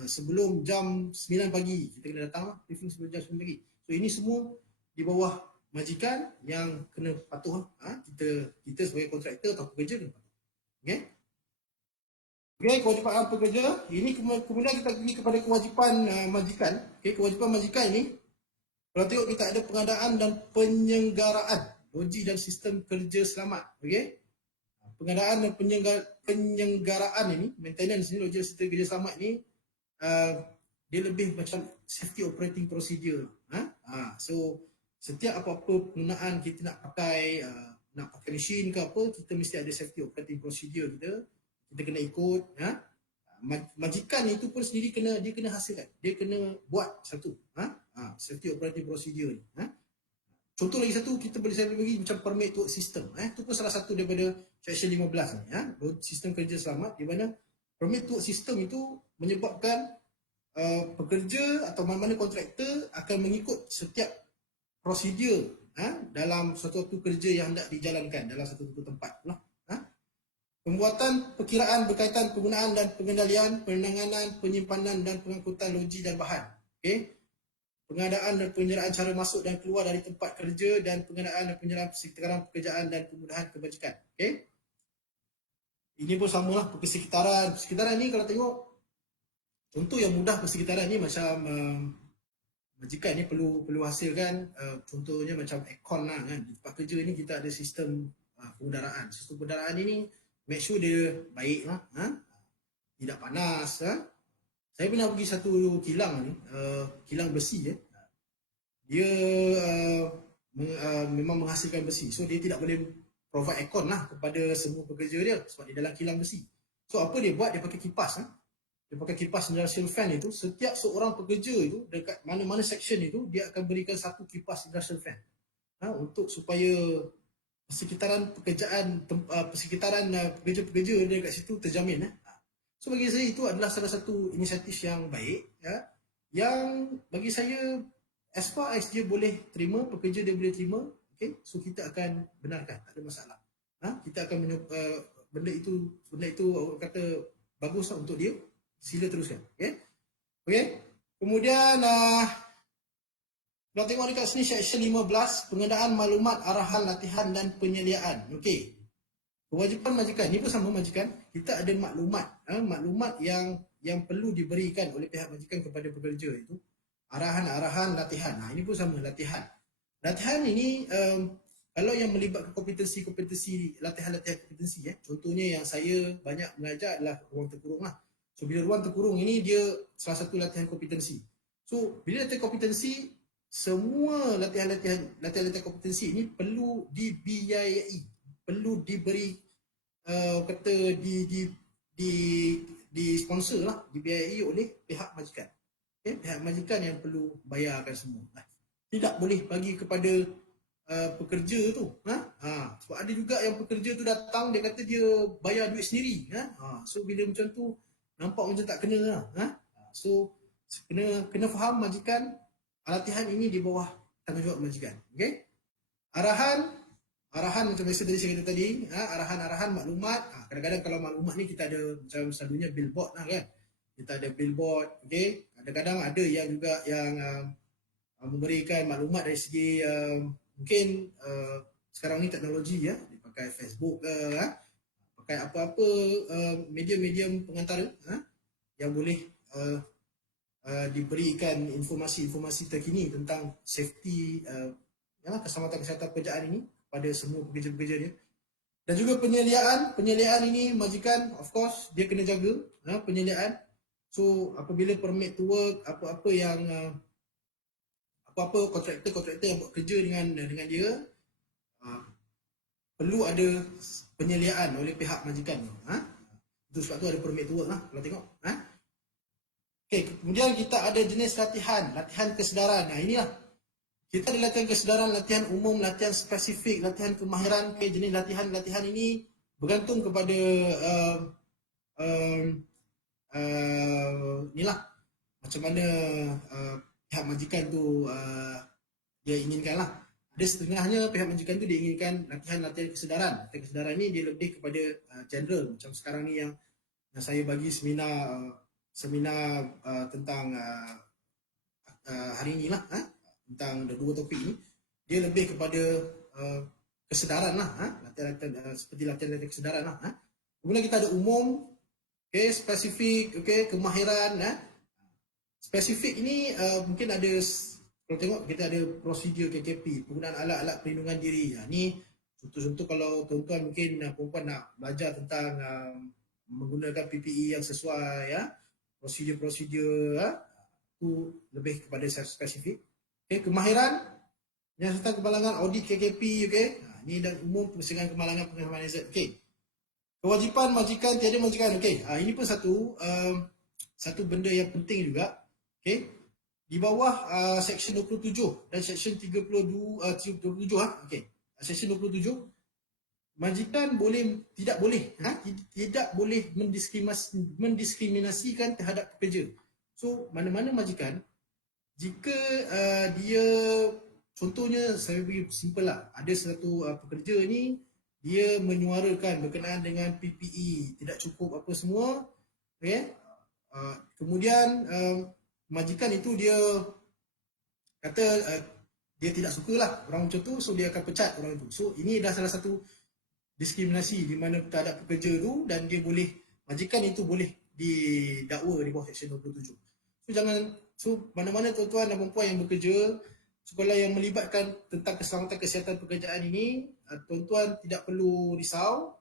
sebelum jam 9 pagi, kita kena datang lah briefing sebelum jam 9 pagi. So ini semua di bawah majikan yang kena patuh. Kita sebagai kontraktor atau pekerja kena patuh. Okey, kewajipan pekerja. Ini kemudian kita pergi kepada kewajipan majikan. Okey, kewajipan majikan ini, kalau tengok kita ada pengadaan dan penyelenggaraan logik dan sistem kerja selamat. Okey, pengadaan dan penyelenggaraan ini, maintenance ni, logik dan sistem kerja selamat ni, dia lebih macam safety operating procedure. So setiap apa-apa penggunaan kita nak pakai mesin ke apa, kita mesti ada safety operating procedure kita kena ikut. Majikan itu pun sendiri dia kena hasilkan, dia kena buat satu safety operating procedure ni. Contoh lagi satu, kita boleh saya bagi macam permit to work system. Itu pun salah satu daripada Seksyen 15 ni, sistem kerja selamat, di mana permit to work system itu menyebabkan pekerja atau mana-mana kontraktor akan mengikut setiap prosedur dalam satu kerja yang hendak dijalankan dalam satu tempat lah. Pembuatan perkiraan berkaitan penggunaan dan pengendalian, penanganan, penyimpanan dan pengangkutan logi dan bahan. Okey. Pengadaan dan penyeraan cara masuk dan keluar dari tempat kerja dan pengadaan dan penyerahan persekitaran pekerjaan dan kemudahan kebajikan. Okey. Ini pun samalah persekitaran. Persekitaran ni kalau tengok contoh yang mudah persekitaran ni macam majikan ni perlu hasilkan contohnya macam aircon lah kan. Di tempat kerja ni kita ada sistem pengudaraan. Sistem pengudaraan ini make sure dia baik lah, tidak panas. Saya pernah pergi satu kilang ni, kilang besi dia memang menghasilkan besi. So dia tidak boleh provide aircon lah kepada semua pekerja dia sebab dia dalam kilang besi. So apa dia buat? Dia pakai kipas. Dia pakai kipas industrial fan itu. Setiap seorang pekerja itu dekat mana-mana section itu dia akan berikan satu kipas industrial fan untuk supaya persekitaran pekerjaan persekitaran pekerja-pekerja dekat situ terjamin. So bagi saya itu adalah salah satu inisiatif yang baik yang bagi saya as far as dia boleh terima, pekerja dia boleh terima, okay, so kita akan benarkan, tak ada masalah. Kita akan benda itu kata bagus untuk dia, sila teruskan. Okay. Kemudian kalau tengok dekat sini section 15, pengendalian maklumat, arahan, latihan dan penyediaan. Okey. Kewajipan majikan, ni pun sama majikan, kita ada maklumat, maklumat yang perlu diberikan oleh pihak majikan kepada pekerja itu. Arahan-arahan, latihan. Ini pun sama, latihan. Latihan ini kalau yang melibatkan kompetensi-kompetensi, latihan-latihan kompetensi, contohnya yang saya banyak mengajar adalah ruang terkurung lah. So bila ruang terkurung ini dia salah satu latihan kompetensi. So bila latihan kompetensi, semua latihan-latihan kompetensi ini perlu dibiayai, perlu diberi kata di sponsor lah, dibiayai oleh pihak majikan. Pihak majikan yang perlu bayarkan semua. Tidak boleh bagi kepada pekerja tu. Sebab ada juga yang pekerja tu datang dia kata dia bayar duit sendiri. So bila macam tu nampak macam tak kena lah. So kena faham majikan latihan ini di bawah tanggungjawab majikan. Okey. Arahan macam biasa tadi saya kata tadi, arahan-arahan maklumat. Kadang-kadang kalau maklumat ni kita ada macam selalunya billboard lah kan. Kita ada billboard, okey. Kadang-kadang ada yang juga yang memberikan maklumat dari segi mungkin sekarang ni teknologi dipakai Facebook pakai apa-apa medium-medium pengantara yang boleh diberikan informasi-informasi terkini tentang safety keselamatan kesihatan pekerjaan ini pada semua pekerja-pekerja dia. Dan juga penyeliaan ini majikan of course dia kena jaga penyeliaan. So apabila permit to work, apa-apa kontraktor yang buat kerja dengan dia perlu ada penyeliaan oleh pihak majikan. Itu sebab tu ada permit to work lah kalau tengok. Okay, kemudian kita ada jenis latihan kesedaran. Inilah kita ada latihan kesedaran, latihan umum, latihan spesifik, latihan kemahiran. Okay, jenis latihan ini bergantung kepada inilah macam mana pihak majikan tu dia inginkan lah. Ada setengahnya pihak majikan tu dia inginkan latihan kesedaran. Latihan kesedaran ni dia lebih kepada general. Macam sekarang ni yang saya bagi seminar tentang hari ni lah, tentang dua topik ni, dia lebih kepada kesedaran lah, latihan seperti latihan kesedaran lah. Kemudian kita ada umum, okay, spesifik, okay, kemahiran. Spesifik ini mungkin ada, kalau tengok kita ada prosedur KKP, penggunaan alat-alat perlindungan diri. Ni contoh-contoh kalau tuan-tuan mungkin perempuan nak belajar tentang menggunakan PPE yang sesuai, prosedur itu lebih kepada spesifik. Okay, kemahiran yang serta kemalangan audit KKP, okay. Ini dan umum pencegahan kemalangan pengamanan hazard. Okay. Kewajipan majikan, tiada majikan. Okay. Ini pun satu benda yang penting juga. Okay. Di bawah section 27 dan section 27 okay. Section 27 majikan tidak boleh mendiskriminasikan terhadap pekerja. So mana-mana majikan jika dia contohnya saya bagi simple lah, ada satu pekerja ni dia menyuarakan berkenaan dengan PPE tidak cukup apa semua, okey. Kemudian majikan itu dia kata dia tidak sukalah orang macam tu, so dia akan pecat orang itu. So ini dah salah satu diskriminasi di mana terhadap pekerja tu, dan dia boleh, majikan itu boleh didakwa di bawah Seksyen 27. So mana-mana tuan-tuan dan puan yang bekerja sekolah yang melibatkan tentang keselamatan kesihatan pekerjaan ini, tuan-tuan tidak perlu risau,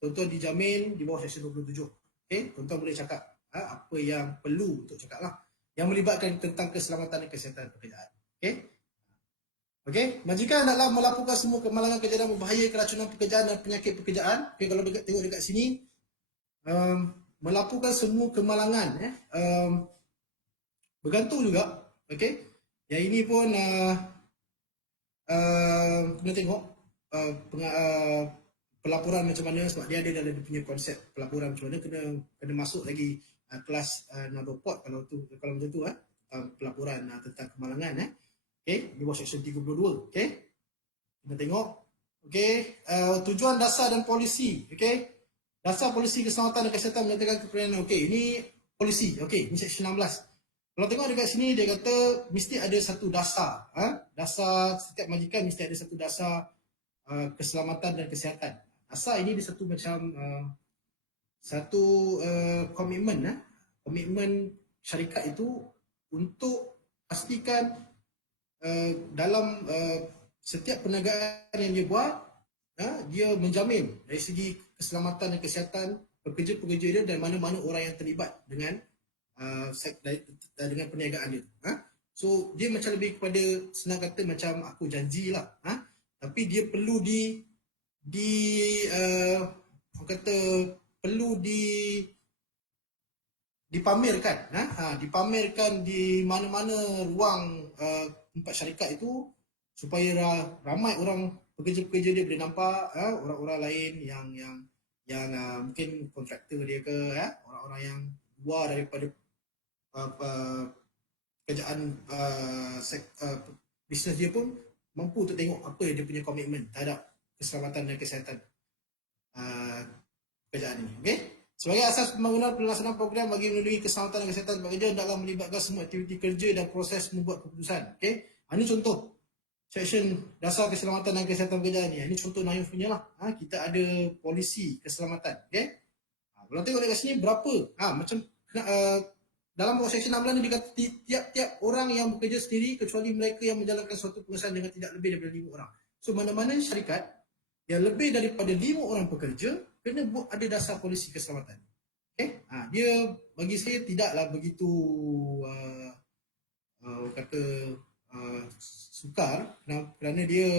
tuan-tuan dijamin di bawah Seksyen 27. Okay? Tuan-tuan boleh cakap apa yang perlu untuk cakap lah, yang melibatkan tentang keselamatan dan kesihatan pekerjaan. Okay? Okey, majikan hendaklah melaporkan semua kemalangan kejadian berbahaya, keracunan pekerjaan dan penyakit pekerjaan. Okey, kalau tengok dekat sini, melaporkan semua kemalangan, bergantung juga. Okey, yang ini pun kena tengok pelaporan macam mana, sebab dia ada dalam dia punya konsep pelaporan macam mana, kena masuk lagi kelas report kalau macam tu pelaporan tentang kemalangan. Okey, di bawah Seksyen 32. Okey, kita tengok. Okey, tujuan dasar dan polisi. Okey, dasar polisi keselamatan dan kesihatan menyatakan keperluan. Okey, ini polisi. Okey, ini Seksyen 16. Kalau tengok dekat sini, dia kata mesti ada satu dasar. Dasar, setiap majikan mesti ada satu dasar keselamatan dan kesihatan. Dasar ini dia satu macam satu komitmen. Komitmen syarikat itu untuk pastikan dalam setiap perniagaan yang dia buat, dia menjamin dari segi keselamatan dan kesihatan pekerja-pekerja dia dan mana-mana orang yang terlibat dengan perniagaan dia. So dia macam lebih kepada, senang kata macam aku janjilah, tapi dia perlu kata perlu dipamerkan, dipamerkan di mana-mana ruang tempat syarikat itu, supaya ramai orang pekerja-pekerja dia boleh nampak, orang-orang lain yang mungkin kontraktor dia ke, orang-orang yang luar daripada kerjaan bisnes dia pun mampu untuk tengok apa dia punya komitmen terhadap keselamatan dan kesihatan kerjaan ini. Okey, sebagai asas pembangunan pelaksanaan program bagi melindungi keselamatan dan kesihatan pekerja, hendaklah melibatkan semua aktiviti kerja dan proses membuat keputusan. Okey, ini contoh Seksyen dasar keselamatan dan kesihatan pekerjaan ni. Ini contoh Naif punya lah. Kita ada polisi keselamatan. Okey, kalau tengok dekat sini berapa, macam dalam Seksyen 16 ni dikata tiap-tiap orang yang bekerja sendiri kecuali mereka yang menjalankan suatu pengurusan dengan tidak lebih daripada 5 orang. So mana-mana syarikat yang lebih daripada 5 orang pekerja kena buat ada dasar polisi keselamatan. Okay? Dia bagi saya tidaklah begitu kata sukar, kerana dia,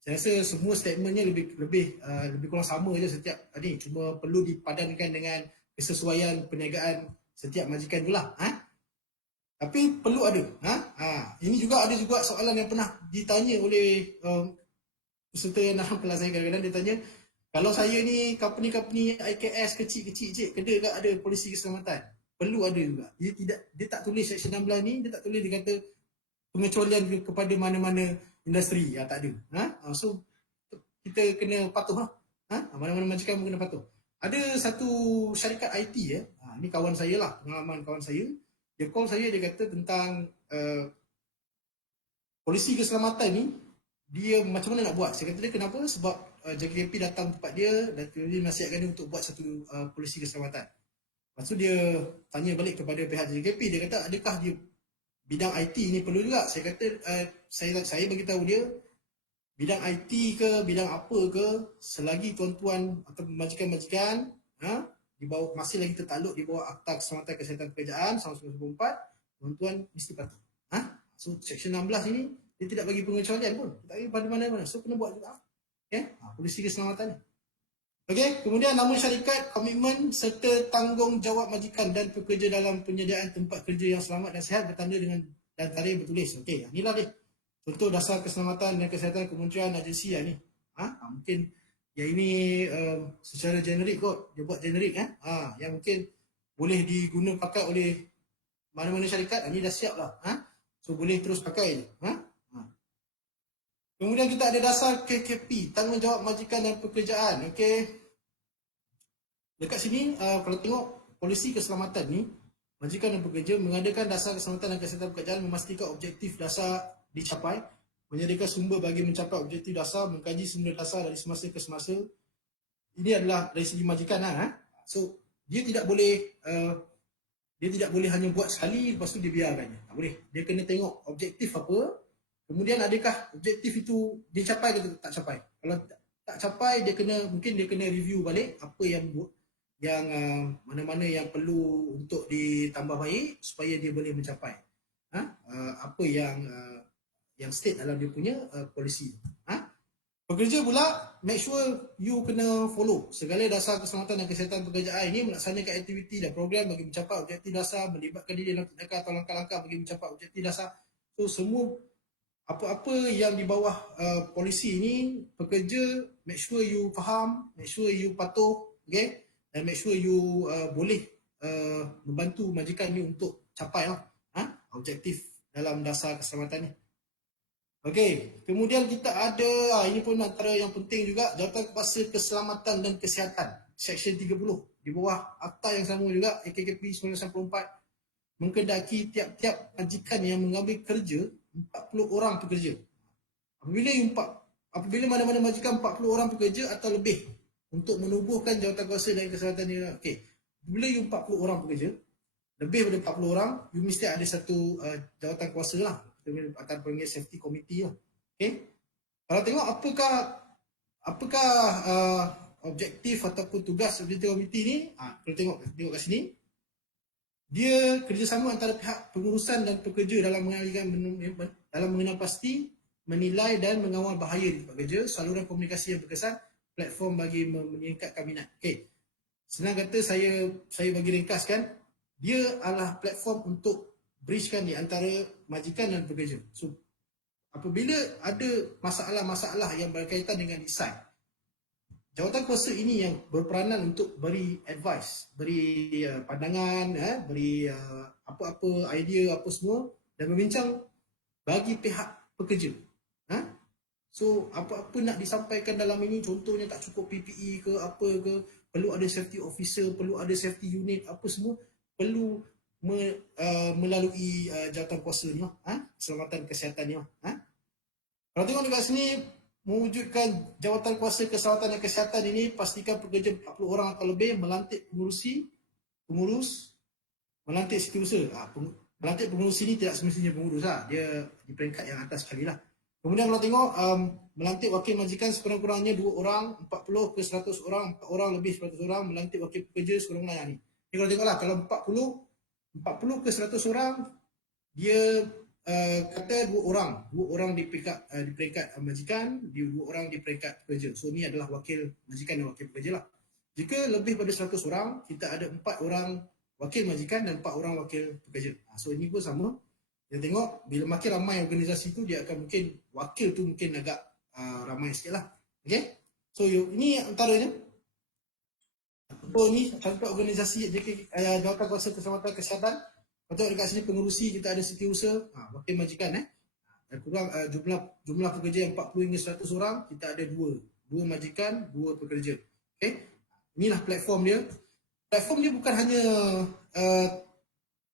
saya rasa semua statementnya lebih kurang sama je setiap ni, cuma perlu dipadankan dengan kesesuaian perniagaan setiap majikan pula. Tapi perlu ada. Ini juga ada juga soalan yang pernah ditanya oleh peserta yang dalam kelas saya. Kadang-kadang dia tanya, kalau saya ni company IKS kecil-kecil je, kena ke ada polisi keselamatan? Perlu ada juga. Dia tak tulis Seksyen 16 ni, dia tak tulis, dia kata pengecualian kepada mana-mana industri. Tak ada. So kita kena patuh lah. Mana-mana majikan pun kena patuh. Ada satu syarikat IT ni kawan saya lah, pengalaman kawan saya. Dia call saya, dia kata tentang polisi keselamatan ni, dia macam mana nak buat. Saya kata dia kenapa, sebab JKP datang tempat dia dan dia nasihatkan dia untuk buat satu polisi keselamatan. Lepas tu dia tanya balik kepada pihak JKP, dia kata adakah dia bidang IT ni perlu juga. Saya kata saya bagi tahu dia, bidang IT ke bidang apa ke, selagi tuan-tuan atau majikan-majikan di bawah, masih lagi tertakluk di bawah Akta Keselamatan Kesihatan Pekerjaan tahun 1994, tuan-tuan mesti patuh. So Seksyen 16 ini dia tidak bagi pengecualian pun, tak bagi pada mana-mana. So kena buat juga. Polisi keselamatan ni. Okey, kemudian nama syarikat, komitmen serta tanggungjawab majikan dan pekerja dalam penyediaan tempat kerja yang selamat dan sihat bertanda dengan dan tarikh bertulis. Okey, inilah dia. Contoh dasar keselamatan dan kesihatan kementerian agensi ni. Mungkin yang ini secara generik kot, dia buat generik yang mungkin boleh diguna pakai oleh mana-mana syarikat. Ini dah siap lah. So boleh terus pakai je. Kemudian kita ada dasar KKP, tanggungjawab majikan dan pekerjaan. Okey. Dekat sini kalau tengok polisi keselamatan ni, majikan dan pekerja mengadakan dasar keselamatan dan kesihatan pekerjaan, memastikan objektif dasar dicapai, menyediakan sumber bagi mencapai objektif dasar, mengkaji sumber dasar dari semasa ke semasa. Ini adalah dari segi majikan lah. So dia tidak boleh hanya buat sekali lepas tu dia biarkan. Tak boleh. Dia kena tengok objektif apa, kemudian adakah objektif itu dia capai ke tak capai. Kalau tak capai, mungkin dia kena review balik apa yang mana-mana yang perlu untuk ditambah baik supaya dia boleh mencapai apa yang state dalam dia punya polisi. Pekerja pula, make sure you kena follow segala dasar keselamatan dan kesihatan pekerjaan ini, melaksanakan aktiviti dan program bagi mencapai objektif dasar, melibatkan diri dalam tindakan atau langkah-langkah bagi mencapai objektif dasar. So semua apa-apa yang di bawah polisi ini, pekerja make sure you faham, make sure you patuh, okay? Dan make sure you boleh membantu majikan ni untuk capai objektif dalam dasar keselamatan ni. Okey, kemudian kita ada, ini pun antara yang penting juga, Jawatan Kuasa Keselamatan dan Kesihatan, Seksyen 30. Di bawah akta yang sama juga, AKKP 1994, mengkedaki tiap-tiap majikan yang mengambil kerja 40 orang pekerja. Apabila mana-mana majikan 40 orang pekerja atau lebih untuk menubuhkan jawatan kuasa dan keselamatan ni. Okey, apabila you 40 orang pekerja, lebih daripada 40 orang, you mesti ada satu jawatan kuasa lah. Kita akan panggil safety committee lah. Okay? Kalau tengok apakah objektif ataupun tugas safety committee ni, kalau tengok kat sini, dia kerjasama antara pihak pengurusan dan pekerja dalam mengenal pasti, menilai dan mengawal bahaya di tempat kerja, saluran komunikasi yang berkesan, platform bagi meningkatkan minat. Okay. Senang kata saya bagi ringkaskan, dia adalah platform untuk bridgekan di antara majikan dan pekerja. So, apabila ada masalah-masalah yang berkaitan dengan design, jawatan kuasa ini yang berperanan untuk beri advice, beri pandangan, beri apa-apa idea apa semua dan membincang bagi pihak pekerja. So, apa-apa nak disampaikan dalam ini, contohnya tak cukup PPE ke apa ke, perlu ada safety officer, perlu ada safety unit, apa semua, perlu melalui jawatan kuasa ni, keselamatan kesihatan ni. Kalau tengok dekat sini, mewujudkan jawatan kuasa keselamatan dan kesihatan ini, pastikan pekerja 40 orang atau lebih melantik pengurus, melantik setiausaha. Melantik pengurus ini tidak semestinya pengurus lah, dia di peringkat yang atas sekali lah. Kemudian kalau tengok, melantik wakil majikan sekurang-kurangnya 2 orang, 40 ke 100 orang, 4 orang lebih 100 orang, melantik wakil pekerja sekurang-kurangnya ni. Jadi kalau tengoklah, kalau 40 ke 100 orang, dia kata 2 orang di peringkat majikan, 2 orang di peringkat pekerja. So ni adalah wakil majikan dan wakil pekerja lah. Jika lebih pada 100 orang, kita ada 4 orang wakil majikan dan 4 orang wakil pekerja. So ini pun sama. Kita tengok bila makin ramai organisasi tu, dia akan mungkin wakil tu mungkin agak ramai sikit lah. Okay? So ini antaranya. Ni contoh organisasi Jawatan Kuasa Keselamatan Kesihatan. Contoh dekat sini pengurusi kita ada setiausaha, wakil majikan dan kurang jumlah pekerja yang 40 hingga 100 orang, kita ada 2 majikan, 2 pekerja. Okay? Inilah platform dia. Platform dia bukan hanya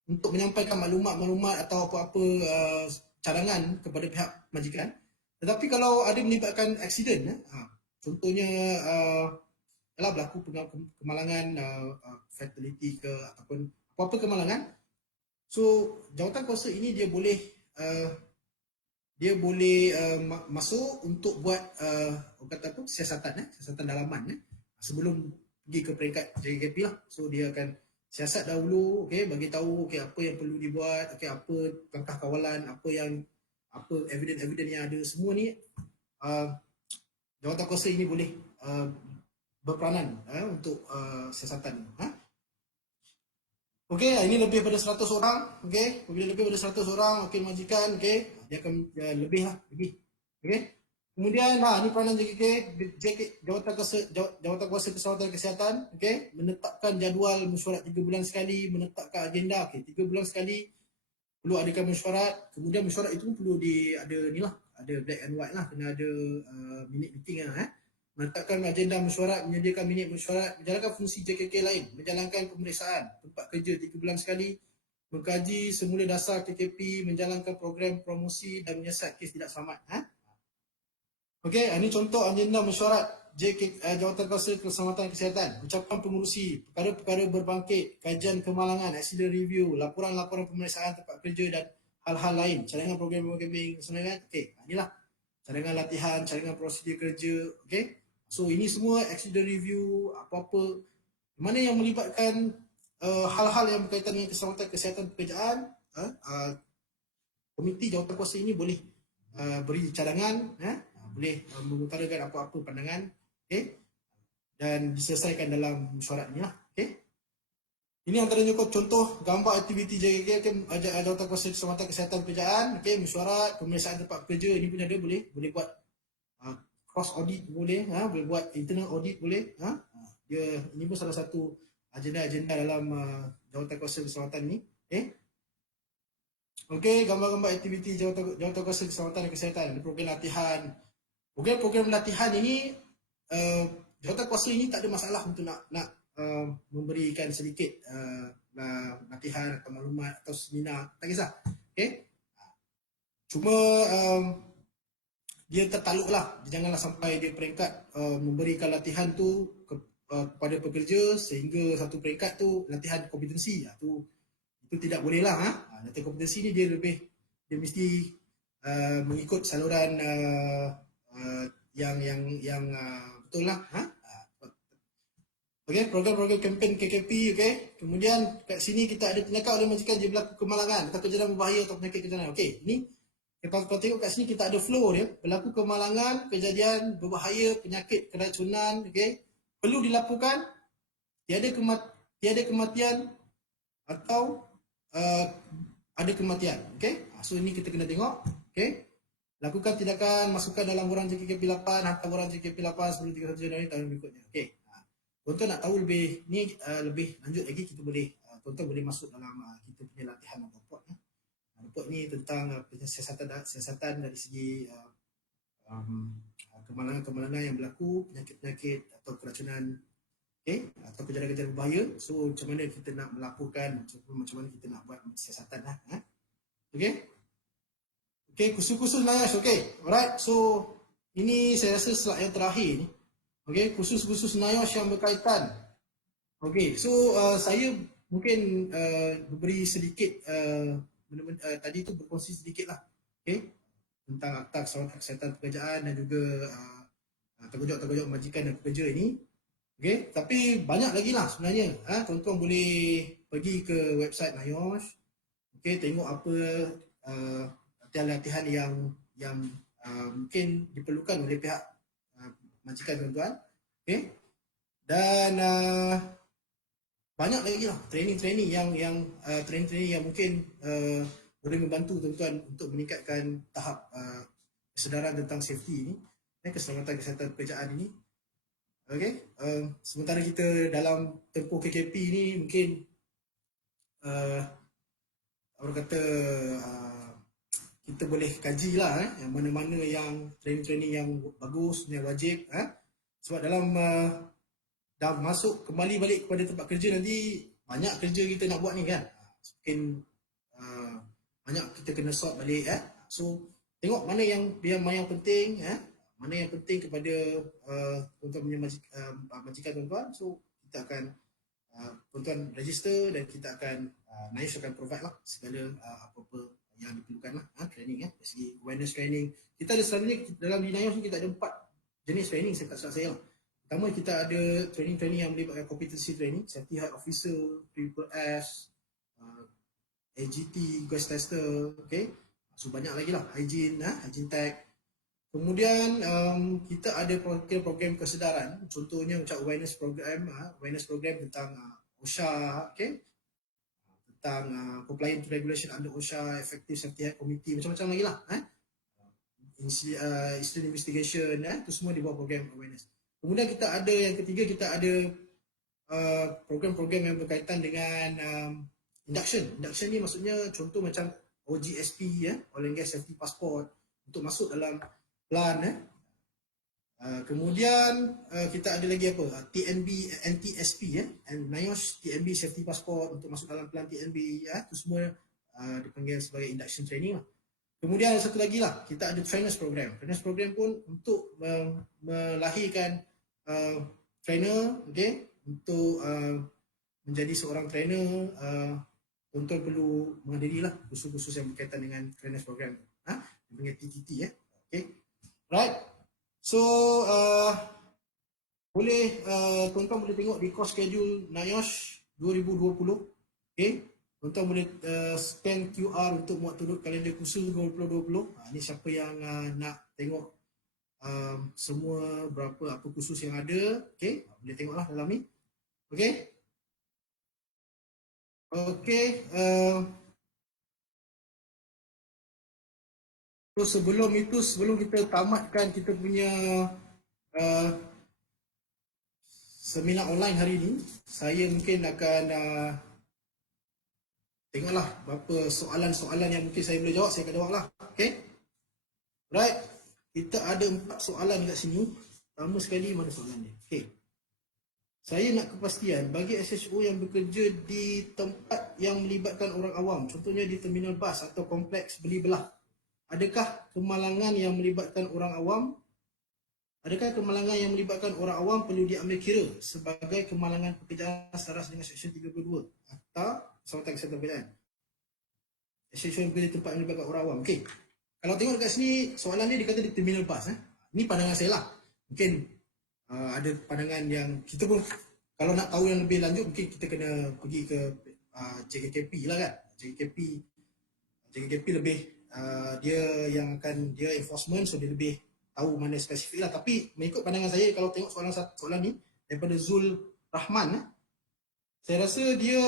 untuk menyampaikan maklumat atau apa-apa cadangan kepada pihak majikan, tetapi kalau ada melibatkan aksiden, contohnya berlaku kemalangan, fatality ke ataupun apa-apa kemalangan, so jawatan kuasa ini dia boleh masuk untuk buat siasatan dalaman sebelum pergi ke peringkat JKP lah. So dia akan siasat dahulu, bagi tahu apa yang perlu dibuat, apa langkah kawalan, apa evidence yang ada, semua ni jawatan kuasa ini boleh berperanan untuk siasatan. Ini lebih daripada 100 orang. Bila lebih daripada 100 orang wakil majikan, dia akan lebih lah. Kemudian ni peranan Jawatan Kuasa Keselamatan Kesihatan, menetapkan jadual mesyuarat 3 bulan sekali, menetapkan agenda, 3 bulan sekali perlu adakan mesyuarat. Kemudian mesyuarat itu perlu ada ada black and white lah, kena ada minute meeting lah. Menetapkan agenda mesyuarat, menyediakan minit mesyuarat, menjalankan fungsi JKK lain, menjalankan pemeriksaan tempat kerja 3 bulan sekali, mengkaji semula dasar KKP, menjalankan program promosi dan menyiasat kes tidak selamat. Okey, ini contoh agenda mesyuarat Jawatan Kuasa Keselamatan Kesihatan. Ucapan pengurusi, perkara-perkara berbangkit, kajian kemalangan, accident review, laporan-laporan pemeriksaan tempat kerja dan hal-hal lain. Cadangan program programming sebenarnya. Okey, inilah cadangan latihan, cadangan prosedur kerja. Okey. So ini semua accident review, apa-apa mana yang melibatkan hal-hal yang berkaitan dengan keselamatan kesihatan pekerjaan, komiti jawatan kuasa ini boleh beri cadangan, boleh mengutarakan apa-apa pandangan, okey, dan diselesaikan dalam mesyuarat ni lah. Okey. Ini antaranya contoh gambar aktiviti JKK, jawatan kuasa keselamatan kesihatan pekerjaan, okey, mesyuarat, pemeriksaan tempat kerja. Ini pun ada, boleh buat cross audit boleh, boleh buat internal audit boleh. Dia ini pun salah satu agenda-agenda dalam jawatan kuasa keselamatan ni. Okey, gambar-gambar aktiviti jawatan kuasa keselamatan dan kesihatan, program latihan. Program latihan ini jawatan kuasa ini tak ada masalah untuk nak memberikan sedikit latihan atau maklumat atau seminar, tak kisah. Okey. Cuma dia tertaluklah, janganlah sampai dia peringkat memberikan latihan tu kepada pekerja sehingga satu peringkat tu latihan kompetensi. Itu tidak boleh lah. Latihan kompetensi ni dia mesti mengikut saluran yang betul lah. Okey, program-program kempen KKP, okey. Kemudian kat sini kita ada tindakan oleh majikan jika berlaku kemalangan atau kejadian berbahaya atau penyakit kejadian. Okey, ini kalau tengok kat sini kita ada flow dia, berlaku kemalangan, kejadian berbahaya, penyakit keracunan, okey. Perlu dilaporkan, tiada kematian atau ada kematian, okey. So ini kita kena tengok, okey. Lakukan tindakan, masukkan dalam borang JKP 8, hantar borang JKP 8 sebelum 31 Januari tahun berikutnya. Okey. Tuan-tuan nak tahu lebih lanjut lagi, kita boleh tuan-tuan boleh masuk dalam kita punya latihan atau report. Report ni tentang siasatan dari segi kemalangan yang berlaku, penyakit-penyakit atau keracunan, okey, atau kejadian-kejadian berbahaya. So macam mana kita nak melaporkan, macam mana kita nak buat siasatan lah. Okey. Okey, kursus NIOSH. Okey, alright. So ini saya rasa slide yang terakhir ni. Okey, kursus NIOSH yang berkaitan. Okey, so saya mungkin beri sedikit tadi tu berkongsi sedikit lah. Okey, tentang akta keselamatan kesihatan pekerjaan dan juga tanggungjawab majikan dan pekerja ini. Okey, tapi banyak lagi lah sebenarnya. Tuan-tuan boleh pergi ke website NIOSH. Okey, tengok apa latihan yang mungkin diperlukan oleh pihak majikan tuan-tuan. Okey. Dan banyak lagi lah training yang mungkin boleh membantu tuan-tuan untuk meningkatkan tahap kesedaran tentang safety ini, keselamatan kesihatan pekerjaan ini. Okey. Sementara kita dalam tempoh KKP ni mungkin orang kata kita boleh kajilah yang mana-mana yang training yang bagus, yang wajib. Sebab dalam dah masuk kembali balik kepada tempat kerja nanti, banyak kerja kita nak buat ni kan. Mungkin banyak kita kena sort balik. So tengok mana yang penting, mana yang penting kepada tuan-tuan punya majikan tuan-tuan. So kita akan tuan-tuan register dan kita akan NIOSH akan provide lah segala apa-apa yang diperlukan lah, training dari segi awareness training. Kita ada selalunya dalam di NIOSH ni kita ada 4 jenis training saya tak salah saya lah. Pertama kita ada training yang melibatkan competency training, safety health officer, PPS, AGT, gas tester, okay. So banyak lagi lah, hygiene tech. Kemudian kita ada program kesedaran, contohnya macam awareness program tentang OSHA, okay. Tentang compliant to regulation under OSHA, effective safety health committee, macam-macam lagi lah. Incident investigation, itu semua di bawah program awareness. Kemudian kita ada yang ketiga, kita ada program-program yang berkaitan dengan induction. Induction ni maksudnya contoh macam OGSP, Oil and Gas Safety Passport, untuk masuk dalam plan. Kemudian kita ada lagi apa? TNB, NTSP and NIOSH TNB Safety Passport untuk masuk dalam plan TNB itu semua dipanggil sebagai induction training lah. Kemudian ada satu lagi lah, kita ada trainers program. Trainers program pun untuk melahirkan trainer, okay, untuk menjadi seorang trainer, tuan-tuan perlu menghadiri lah kursus-kursus yang berkaitan dengan trainers program. Dengan TTT okay. Right. So boleh tuan-tuan boleh tengok di course schedule NIOSH 2020. Okay. Tuan-tuan boleh scan QR untuk muat turut kalender kursus 2020. Ni siapa yang nak tengok semua berapa apa kursus yang ada, okay, boleh tengoklah dalam ni. Okay. Okay. So sebelum kita tamatkan kita punya seminar online hari ini, saya mungkin akan tengoklah berapa soalan-soalan yang mungkin saya boleh jawab, saya akan jawab lah. Okay. Right. Kita ada 4 soalan kat sini. Pertama sekali, mana soalan dia? Okay. Saya nak kepastian bagi SHO yang bekerja di tempat yang melibatkan orang awam, contohnya di terminal bas atau kompleks beli belah, adakah kemalangan yang melibatkan orang awam? Adakah kemalangan yang melibatkan orang awam perlu diambil kira sebagai kemalangan pekerjaan selaras dengan Seksyen 32 atau Keselamatan Kesihatan Pekerjaan? SHO yang bekerja di tempat yang melibatkan orang awam. Okay. Kalau tengok dekat sini, soalan ni dikata di terminal bas. Ini pandangan saya lah. Mungkin ada pandangan yang kita pun kalau nak tahu yang lebih lanjut mungkin kita kena pergi ke JKKP lah kan. JKKP lebih dia yang akan dia enforcement, so dia lebih tahu mana spesifik lah. Tapi mengikut pandangan saya, kalau tengok soalan ni daripada Zul Rahman, saya rasa dia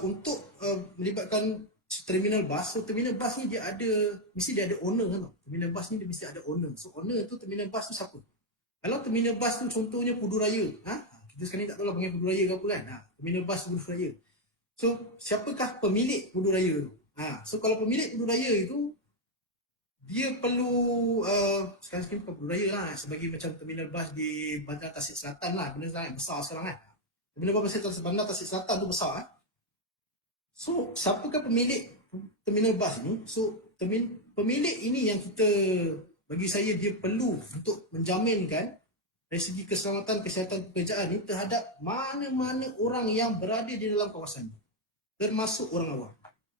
untuk melibatkan terminal bus. So terminal bus ni dia ada, mesti dia ada owner kan. Terminal bus ni dia mesti ada owner. So owner tu terminal bus tu siapa? Kalau terminal bus tu contohnya Pudu Raya, kita sekarang ni tak tahu lah panggil Pudu Raya ke apa kan. Terminal bus Pudu Raya. So siapakah pemilik Pudu Raya tu? So kalau pemilik Pudu Raya itu, dia perlu sekarang bukan Pudu Raya lah, sebagai macam terminal bus di Bandar Tasik Selatan lah, benda sangat besar sekarang kan. Terminal bus Bandar Tasik Selatan tu besar. So siapakah pemilik terminal bus ni? So pemilik ini yang kita, bagi saya dia perlu untuk menjaminkan dari segi keselamatan kesihatan pekerjaan ni terhadap mana-mana orang yang berada di dalam kawasan, termasuk orang awam.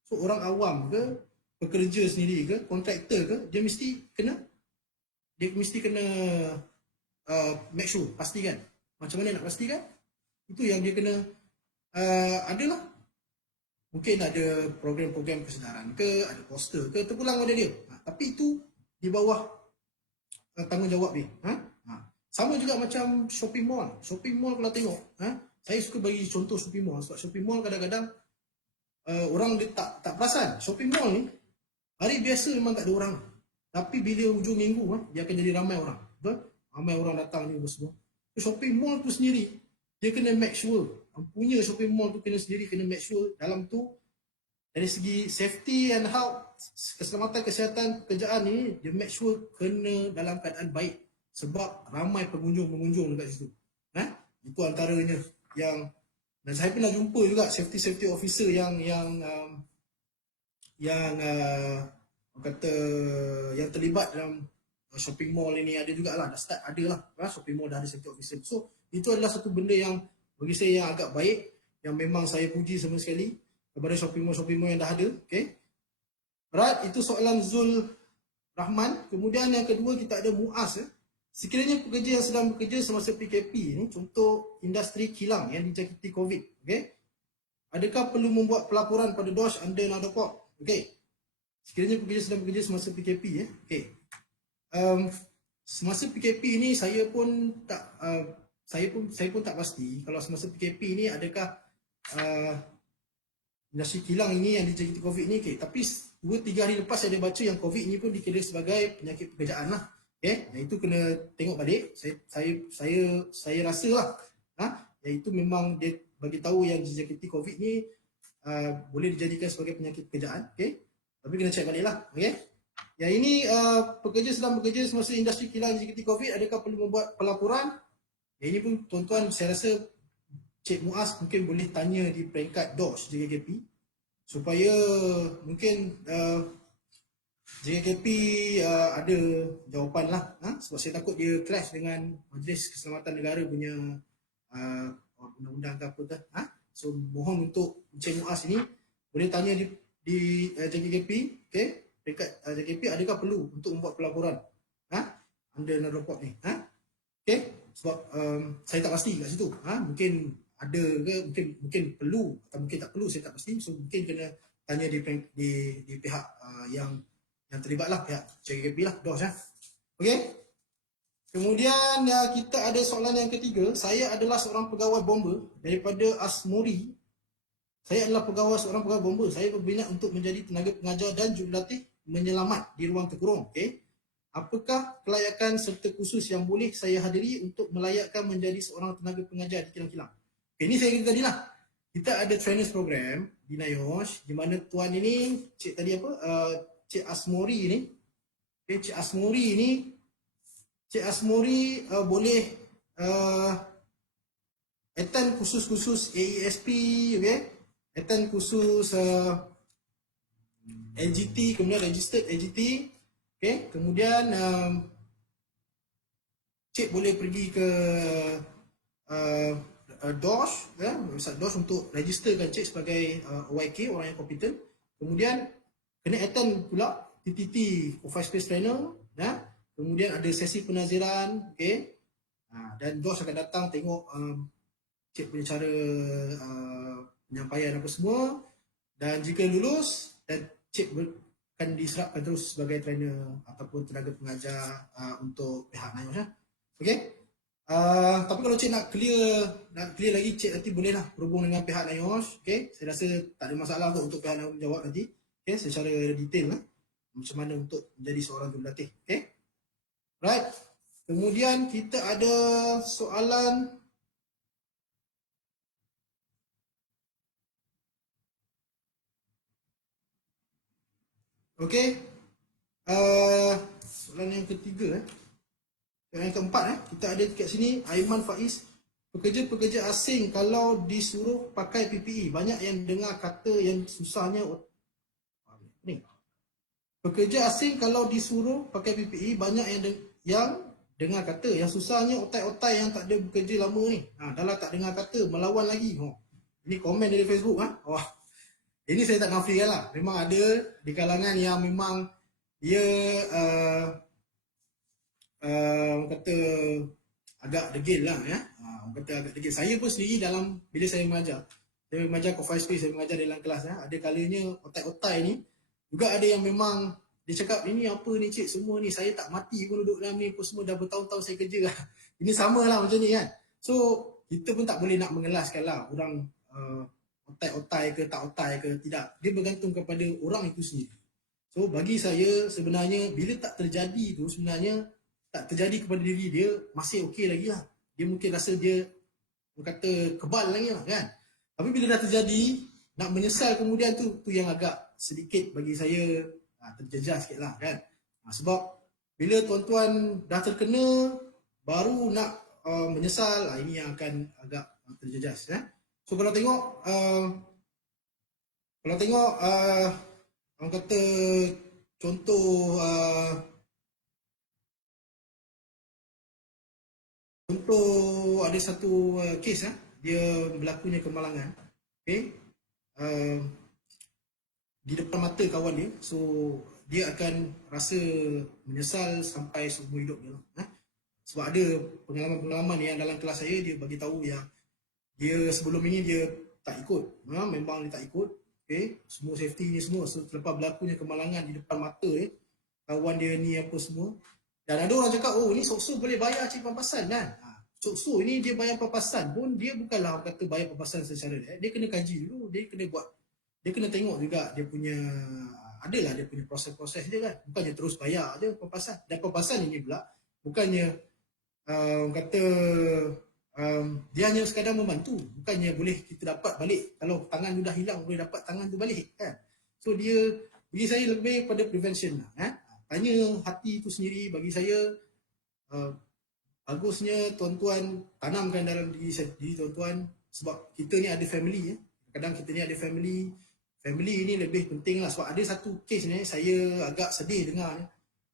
So orang awam ke, pekerja sendiri ke, kontraktor ke, dia mesti kena make sure, pastikan. Macam mana nak pastikan? Itu yang dia kena adalah mungkin ada program-program kesedaran ke, ada poster ke, terpulang pada dia. Tapi itu di bawah tanggungjawab dia. Sama juga macam shopping mall. Shopping mall kalau tengok, saya suka bagi contoh shopping mall. Sebab shopping mall kadang-kadang orang dia tak perasan. Shopping mall ni hari biasa memang tak ada orang. Tapi bila hujung minggu dia akan jadi ramai orang. Betul? Ramai orang datang ni semua. So, shopping mall tu sendiri dia kena make sure, punya shopping mall tu kena make sure dalam tu dari segi safety and health, keselamatan kesihatan pekerjaan ni, dia make sure kena dalam keadaan baik sebab ramai pengunjung dekat situ. Itu antaranya yang, dan saya pernah jumpa juga safety officer yang kata yang terlibat dalam shopping mall ini, ada jugalah, dah start ada lah, shopping mall dah ada safety officer. So itu adalah satu benda yang bagi saya yang agak baik, yang memang saya puji sama sekali kepada shopping mall yang dah ada. Okay. Right, itu soalan Zul Rahman. Kemudian yang kedua kita ada Muaz. Sekiranya pekerja yang sedang bekerja semasa PKP ni, contoh industri kilang yang dijangkiti COVID, okay, adakah perlu membuat pelaporan pada DOSH under Nadocop? Okay. Sekiranya pekerja sedang bekerja semasa PKP, okay. Semasa PKP ni saya pun tak pasti kalau semasa PKP ni adakah industri kilang ini yang dijangkiti COVID ni, okay. Tapi 2-3 hari lepas saya ada baca yang COVID ni pun dikira sebagai penyakit pekerjaan lah. Okay. Yang itu kena tengok balik. Saya rasa lah, yang itu memang dia bagi tahu yang dijangkiti COVID ni boleh dijadikan sebagai penyakit pekerjaan. Okay. Tapi kena check balik lah. Okay. Yang ini pekerja sedang bekerja semasa industri kilang JKT COVID, adakah perlu membuat pelaporan? Yang ini pun tuan-tuan saya rasa Cik Muaz mungkin boleh tanya di peringkat DOS JKP supaya mungkin JKP ada jawapan lah, sebab saya takut dia clash dengan Majlis Keselamatan Negara punya undang-undang ke apa tu. So mohon untuk Encik Muaz ini boleh tanya di JKP, okay? Dekat JKP adakah perlu untuk membuat pelaporan under report ni, okay? Sebab saya tak pasti kat situ, mungkin ada ke, mungkin perlu atau mungkin tak perlu, saya tak pasti. So mungkin kena tanya di pihak yang terlibat lah, pihak JKP lah, DOS okay? Kemudian kita ada soalan yang ketiga. Saya adalah seorang pegawai bomba daripada Asmori. Saya adalah seorang pegawai bomba. Saya berminat untuk menjadi tenaga pengajar dan jurulatih menyelamat di ruang terkurung. Okay? Apakah kelayakan serta kursus yang boleh saya hadiri untuk melayakkan menjadi seorang tenaga pengajar di kilang-kilang? Okay, ini saya kata tadi lah. Kita ada trainers program di NIOSH, di mana tuan ini, Cik tadi apa? Cik Asmori ni. Okay, Cik Asmori boleh attend kursus-kursus AESP, okay? Attend kursus LGT, kemudian registered LGT, okay? Kemudian Cik boleh pergi ke DOS, website DOS untuk registerkan Cik sebagai OYK, orang yang kompeten. Kemudian kena attend pula TTT, Vice Space Trainer, kemudian ada sesi penaziran, okay? Dan DOS akan datang tengok Cik punya cara penyampaian apa semua, dan jika lulus dan Cik akan diserapkan terus sebagai trainer ataupun tenaga pengajar untuk pihak NIOSH. Okay? Tapi kalau Cik nak clear lagi, Cik nanti bolehlah berhubung dengan pihak NIOSH. Okay? Saya rasa tak ada masalah untuk pihak NIOSH menjawab nanti, okay? Secara detail macam mana untuk menjadi seorang jurulatih. Okay? Right. Kemudian kita ada soalan okay. Soalan yang ketiga yang keempat kita ada dekat sini, Aiman Faiz. Pekerja-pekerja asing kalau disuruh pakai PPE, banyak yang dengar kata yang susahnya ni. Pekerja asing kalau disuruh pakai PPE, banyak yang dengar kata yang susahnya otai-otai yang tak ada bekerja lama ni. Dah lah tak dengar kata, melawan lagi. Ini komen dari Facebook. Ini saya tak nafikan lah. Memang ada di kalangan yang memang dia kata agak degil lah kata agak degil. Saya pun sendiri dalam bila saya mengajar Coffee Space, saya mengajar dalam kelas ada kalanya otai-otai ni juga ada yang memang dia cakap, ini apa ni Cik, semua ni saya tak mati pun duduk dalam ni, pun semua dah bertahun-tahun saya kerja lah. Ini sama lah macam ni kan. So kita pun tak boleh nak mengelaskan lah orang otai-otai ke tak otai ke tidak. Dia bergantung kepada orang itu sendiri. So bagi saya sebenarnya bila tak terjadi tu, sebenarnya tak terjadi kepada diri dia, masih okey lagi lah. Dia mungkin rasa dia kata kebal lagi lah kan. Tapi bila dah terjadi, nak menyesal kemudian tu yang agak sedikit bagi saya terjejas sikit lah kan. Sebab bila tuan-tuan dah terkena baru nak menyesal, ini yang akan agak terjejas. So kalau tengok orang kata contoh ada satu kes dia berlakunya kemalangan, okay? Di depan mata kawan dia, so dia akan rasa menyesal sampai seumur hidup dia. Sebab ada pengalaman-pengalaman yang dalam kelas saya dia bagi tahu yang dia sebelum ini dia tak ikut, memang dia tak ikut, okay? Semua safety ni semua, so, selepas berlakunya kemalangan di depan mata kawan dia ni apa semua, dan ada orang cakap, oh ni sok-sok boleh bayar cik pampasan kan. Sok-sok ini dia bayar pampasan pun, dia bukanlah orang kata bayar pampasan secara dia kena kaji dulu, dia kena buat, dia kena tengok juga dia punya, adalah dia punya proses-proses dia kan. Bukannya terus bayar je pampasan. Dan pampasan ini pula bukannya orang kata dia hanya sekadar membantu, bukannya boleh kita dapat balik. Kalau tangan tu dah hilang boleh dapat tangan tu balik kan. So dia, bagi saya lebih pada prevention lah. tanya hati itu sendiri. Bagi saya bagusnya tuan-tuan tanamkan dalam diri tuan-tuan, sebab kita ni ada family. Kadang kita ni ada family. Family ni lebih penting lah, sebab ada satu kes ni saya agak sedih dengar ni.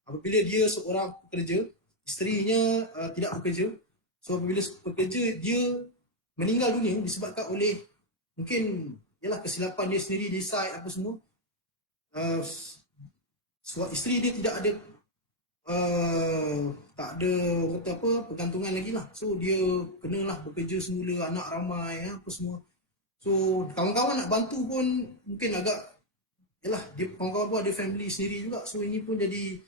Apabila dia seorang pekerja, isterinya tidak bekerja. So apabila pekerja, dia meninggal dunia disebabkan oleh mungkin ialah kesilapan dia sendiri, decide apa semua. Sebab isteri dia tidak ada tak ada kata apa pergantungan lagi lah. So dia kenalah bekerja semula, anak ramai apa semua. So kawan-kawan nak bantu pun mungkin agak, yalah, dia kawan-kawan pun ada family sendiri juga. So ini pun jadi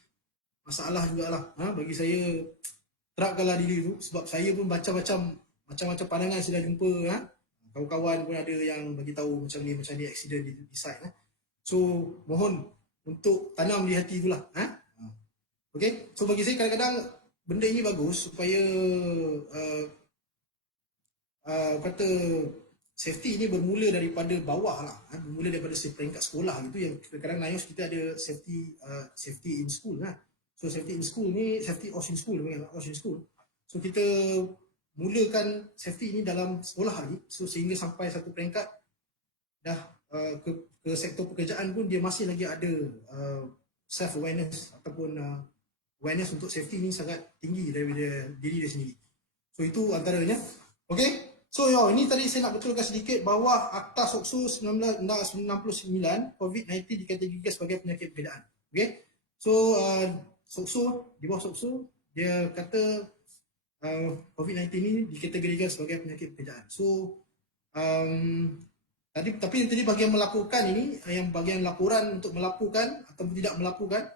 masalah jugalah. Bagi saya, terapkanlah diri tu, sebab saya pun macam-macam pandangan saya dah jumpa. Kawan-kawan pun ada yang bagi tahu macam ni accident di site. So mohon untuk tanam di hati itulah. Okay, so bagi saya kadang-kadang benda ini bagus supaya kata safety ini bermula daripada bawah lah, bermula daripada peringkat sekolah gitu. Yang kadang-kadang NIOS kita ada safety in school lah. So safety in school ni, safety in school. So kita mulakan safety ini dalam sekolah lagi, so sehingga sampai satu peringkat dah ke sektor pekerjaan pun dia masih lagi ada self awareness ataupun awareness untuk safety ni sangat tinggi daripada diri dia sendiri. So itu antaranya. Okay, so ini tadi saya nak betulkan sedikit bahawa Akta SOCSO 1999 COVID-19 dikategorikan sebagai penyakit perbezaan. Okay, so SOCSO, di bawah SOCSO dia kata COVID-19 ini dikategorikan sebagai penyakit perbezaan. So tapi tadi bagian melaporkan ini, yang bagian laporan untuk melaporkan atau tidak melaporkan,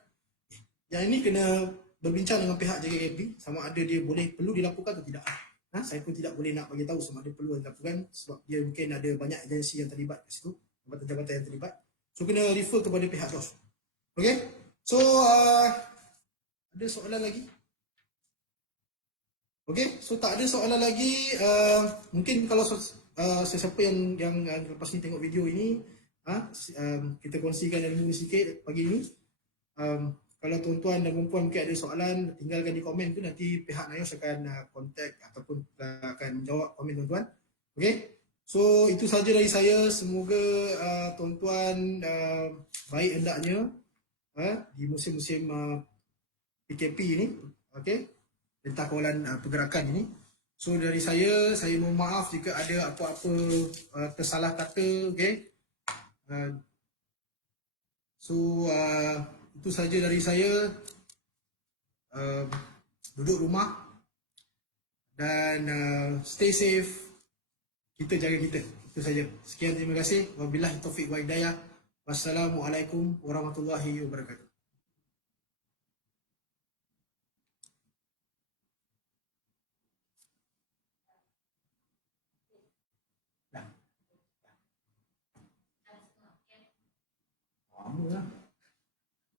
yang ini kena berbincang dengan pihak JKAP sama ada dia perlu dilaporkan atau tidak. Saya pun tidak boleh nak bagi tahu sama ada perlu dilaporkan, sebab dia mungkin ada banyak agensi yang terlibat di situ, jabatan-jabatan yang terlibat. So kena refer kepada pihak JOS. Okay, so ada soalan lagi? Okay, so tak ada soalan lagi. Mungkin kalau sesiapa yang lepas ni tengok video ini, kita kongsikan ilmu sikit pagi ini. Kalau tuan-tuan dan perempuan mungkin ada soalan, tinggalkan di komen tu, nanti pihak NIOS akan kontak ataupun akan menjawab komen tuan-tuan. Okay, so itu saja dari saya. Semoga tuan-tuan baik hendaknya di musim-musim PKP ini, okay, tentang kawalan pergerakan ini. So dari saya mohon maaf jika ada apa-apa tersalah kata. Okay, so itu saja dari saya. Duduk rumah dan stay safe. Kita jaga kita. Itu saja. Sekian, terima kasih. Wabillahi taufiq wa hidayah. Wassalamualaikum warahmatullahi wabarakatuh. Lama lah.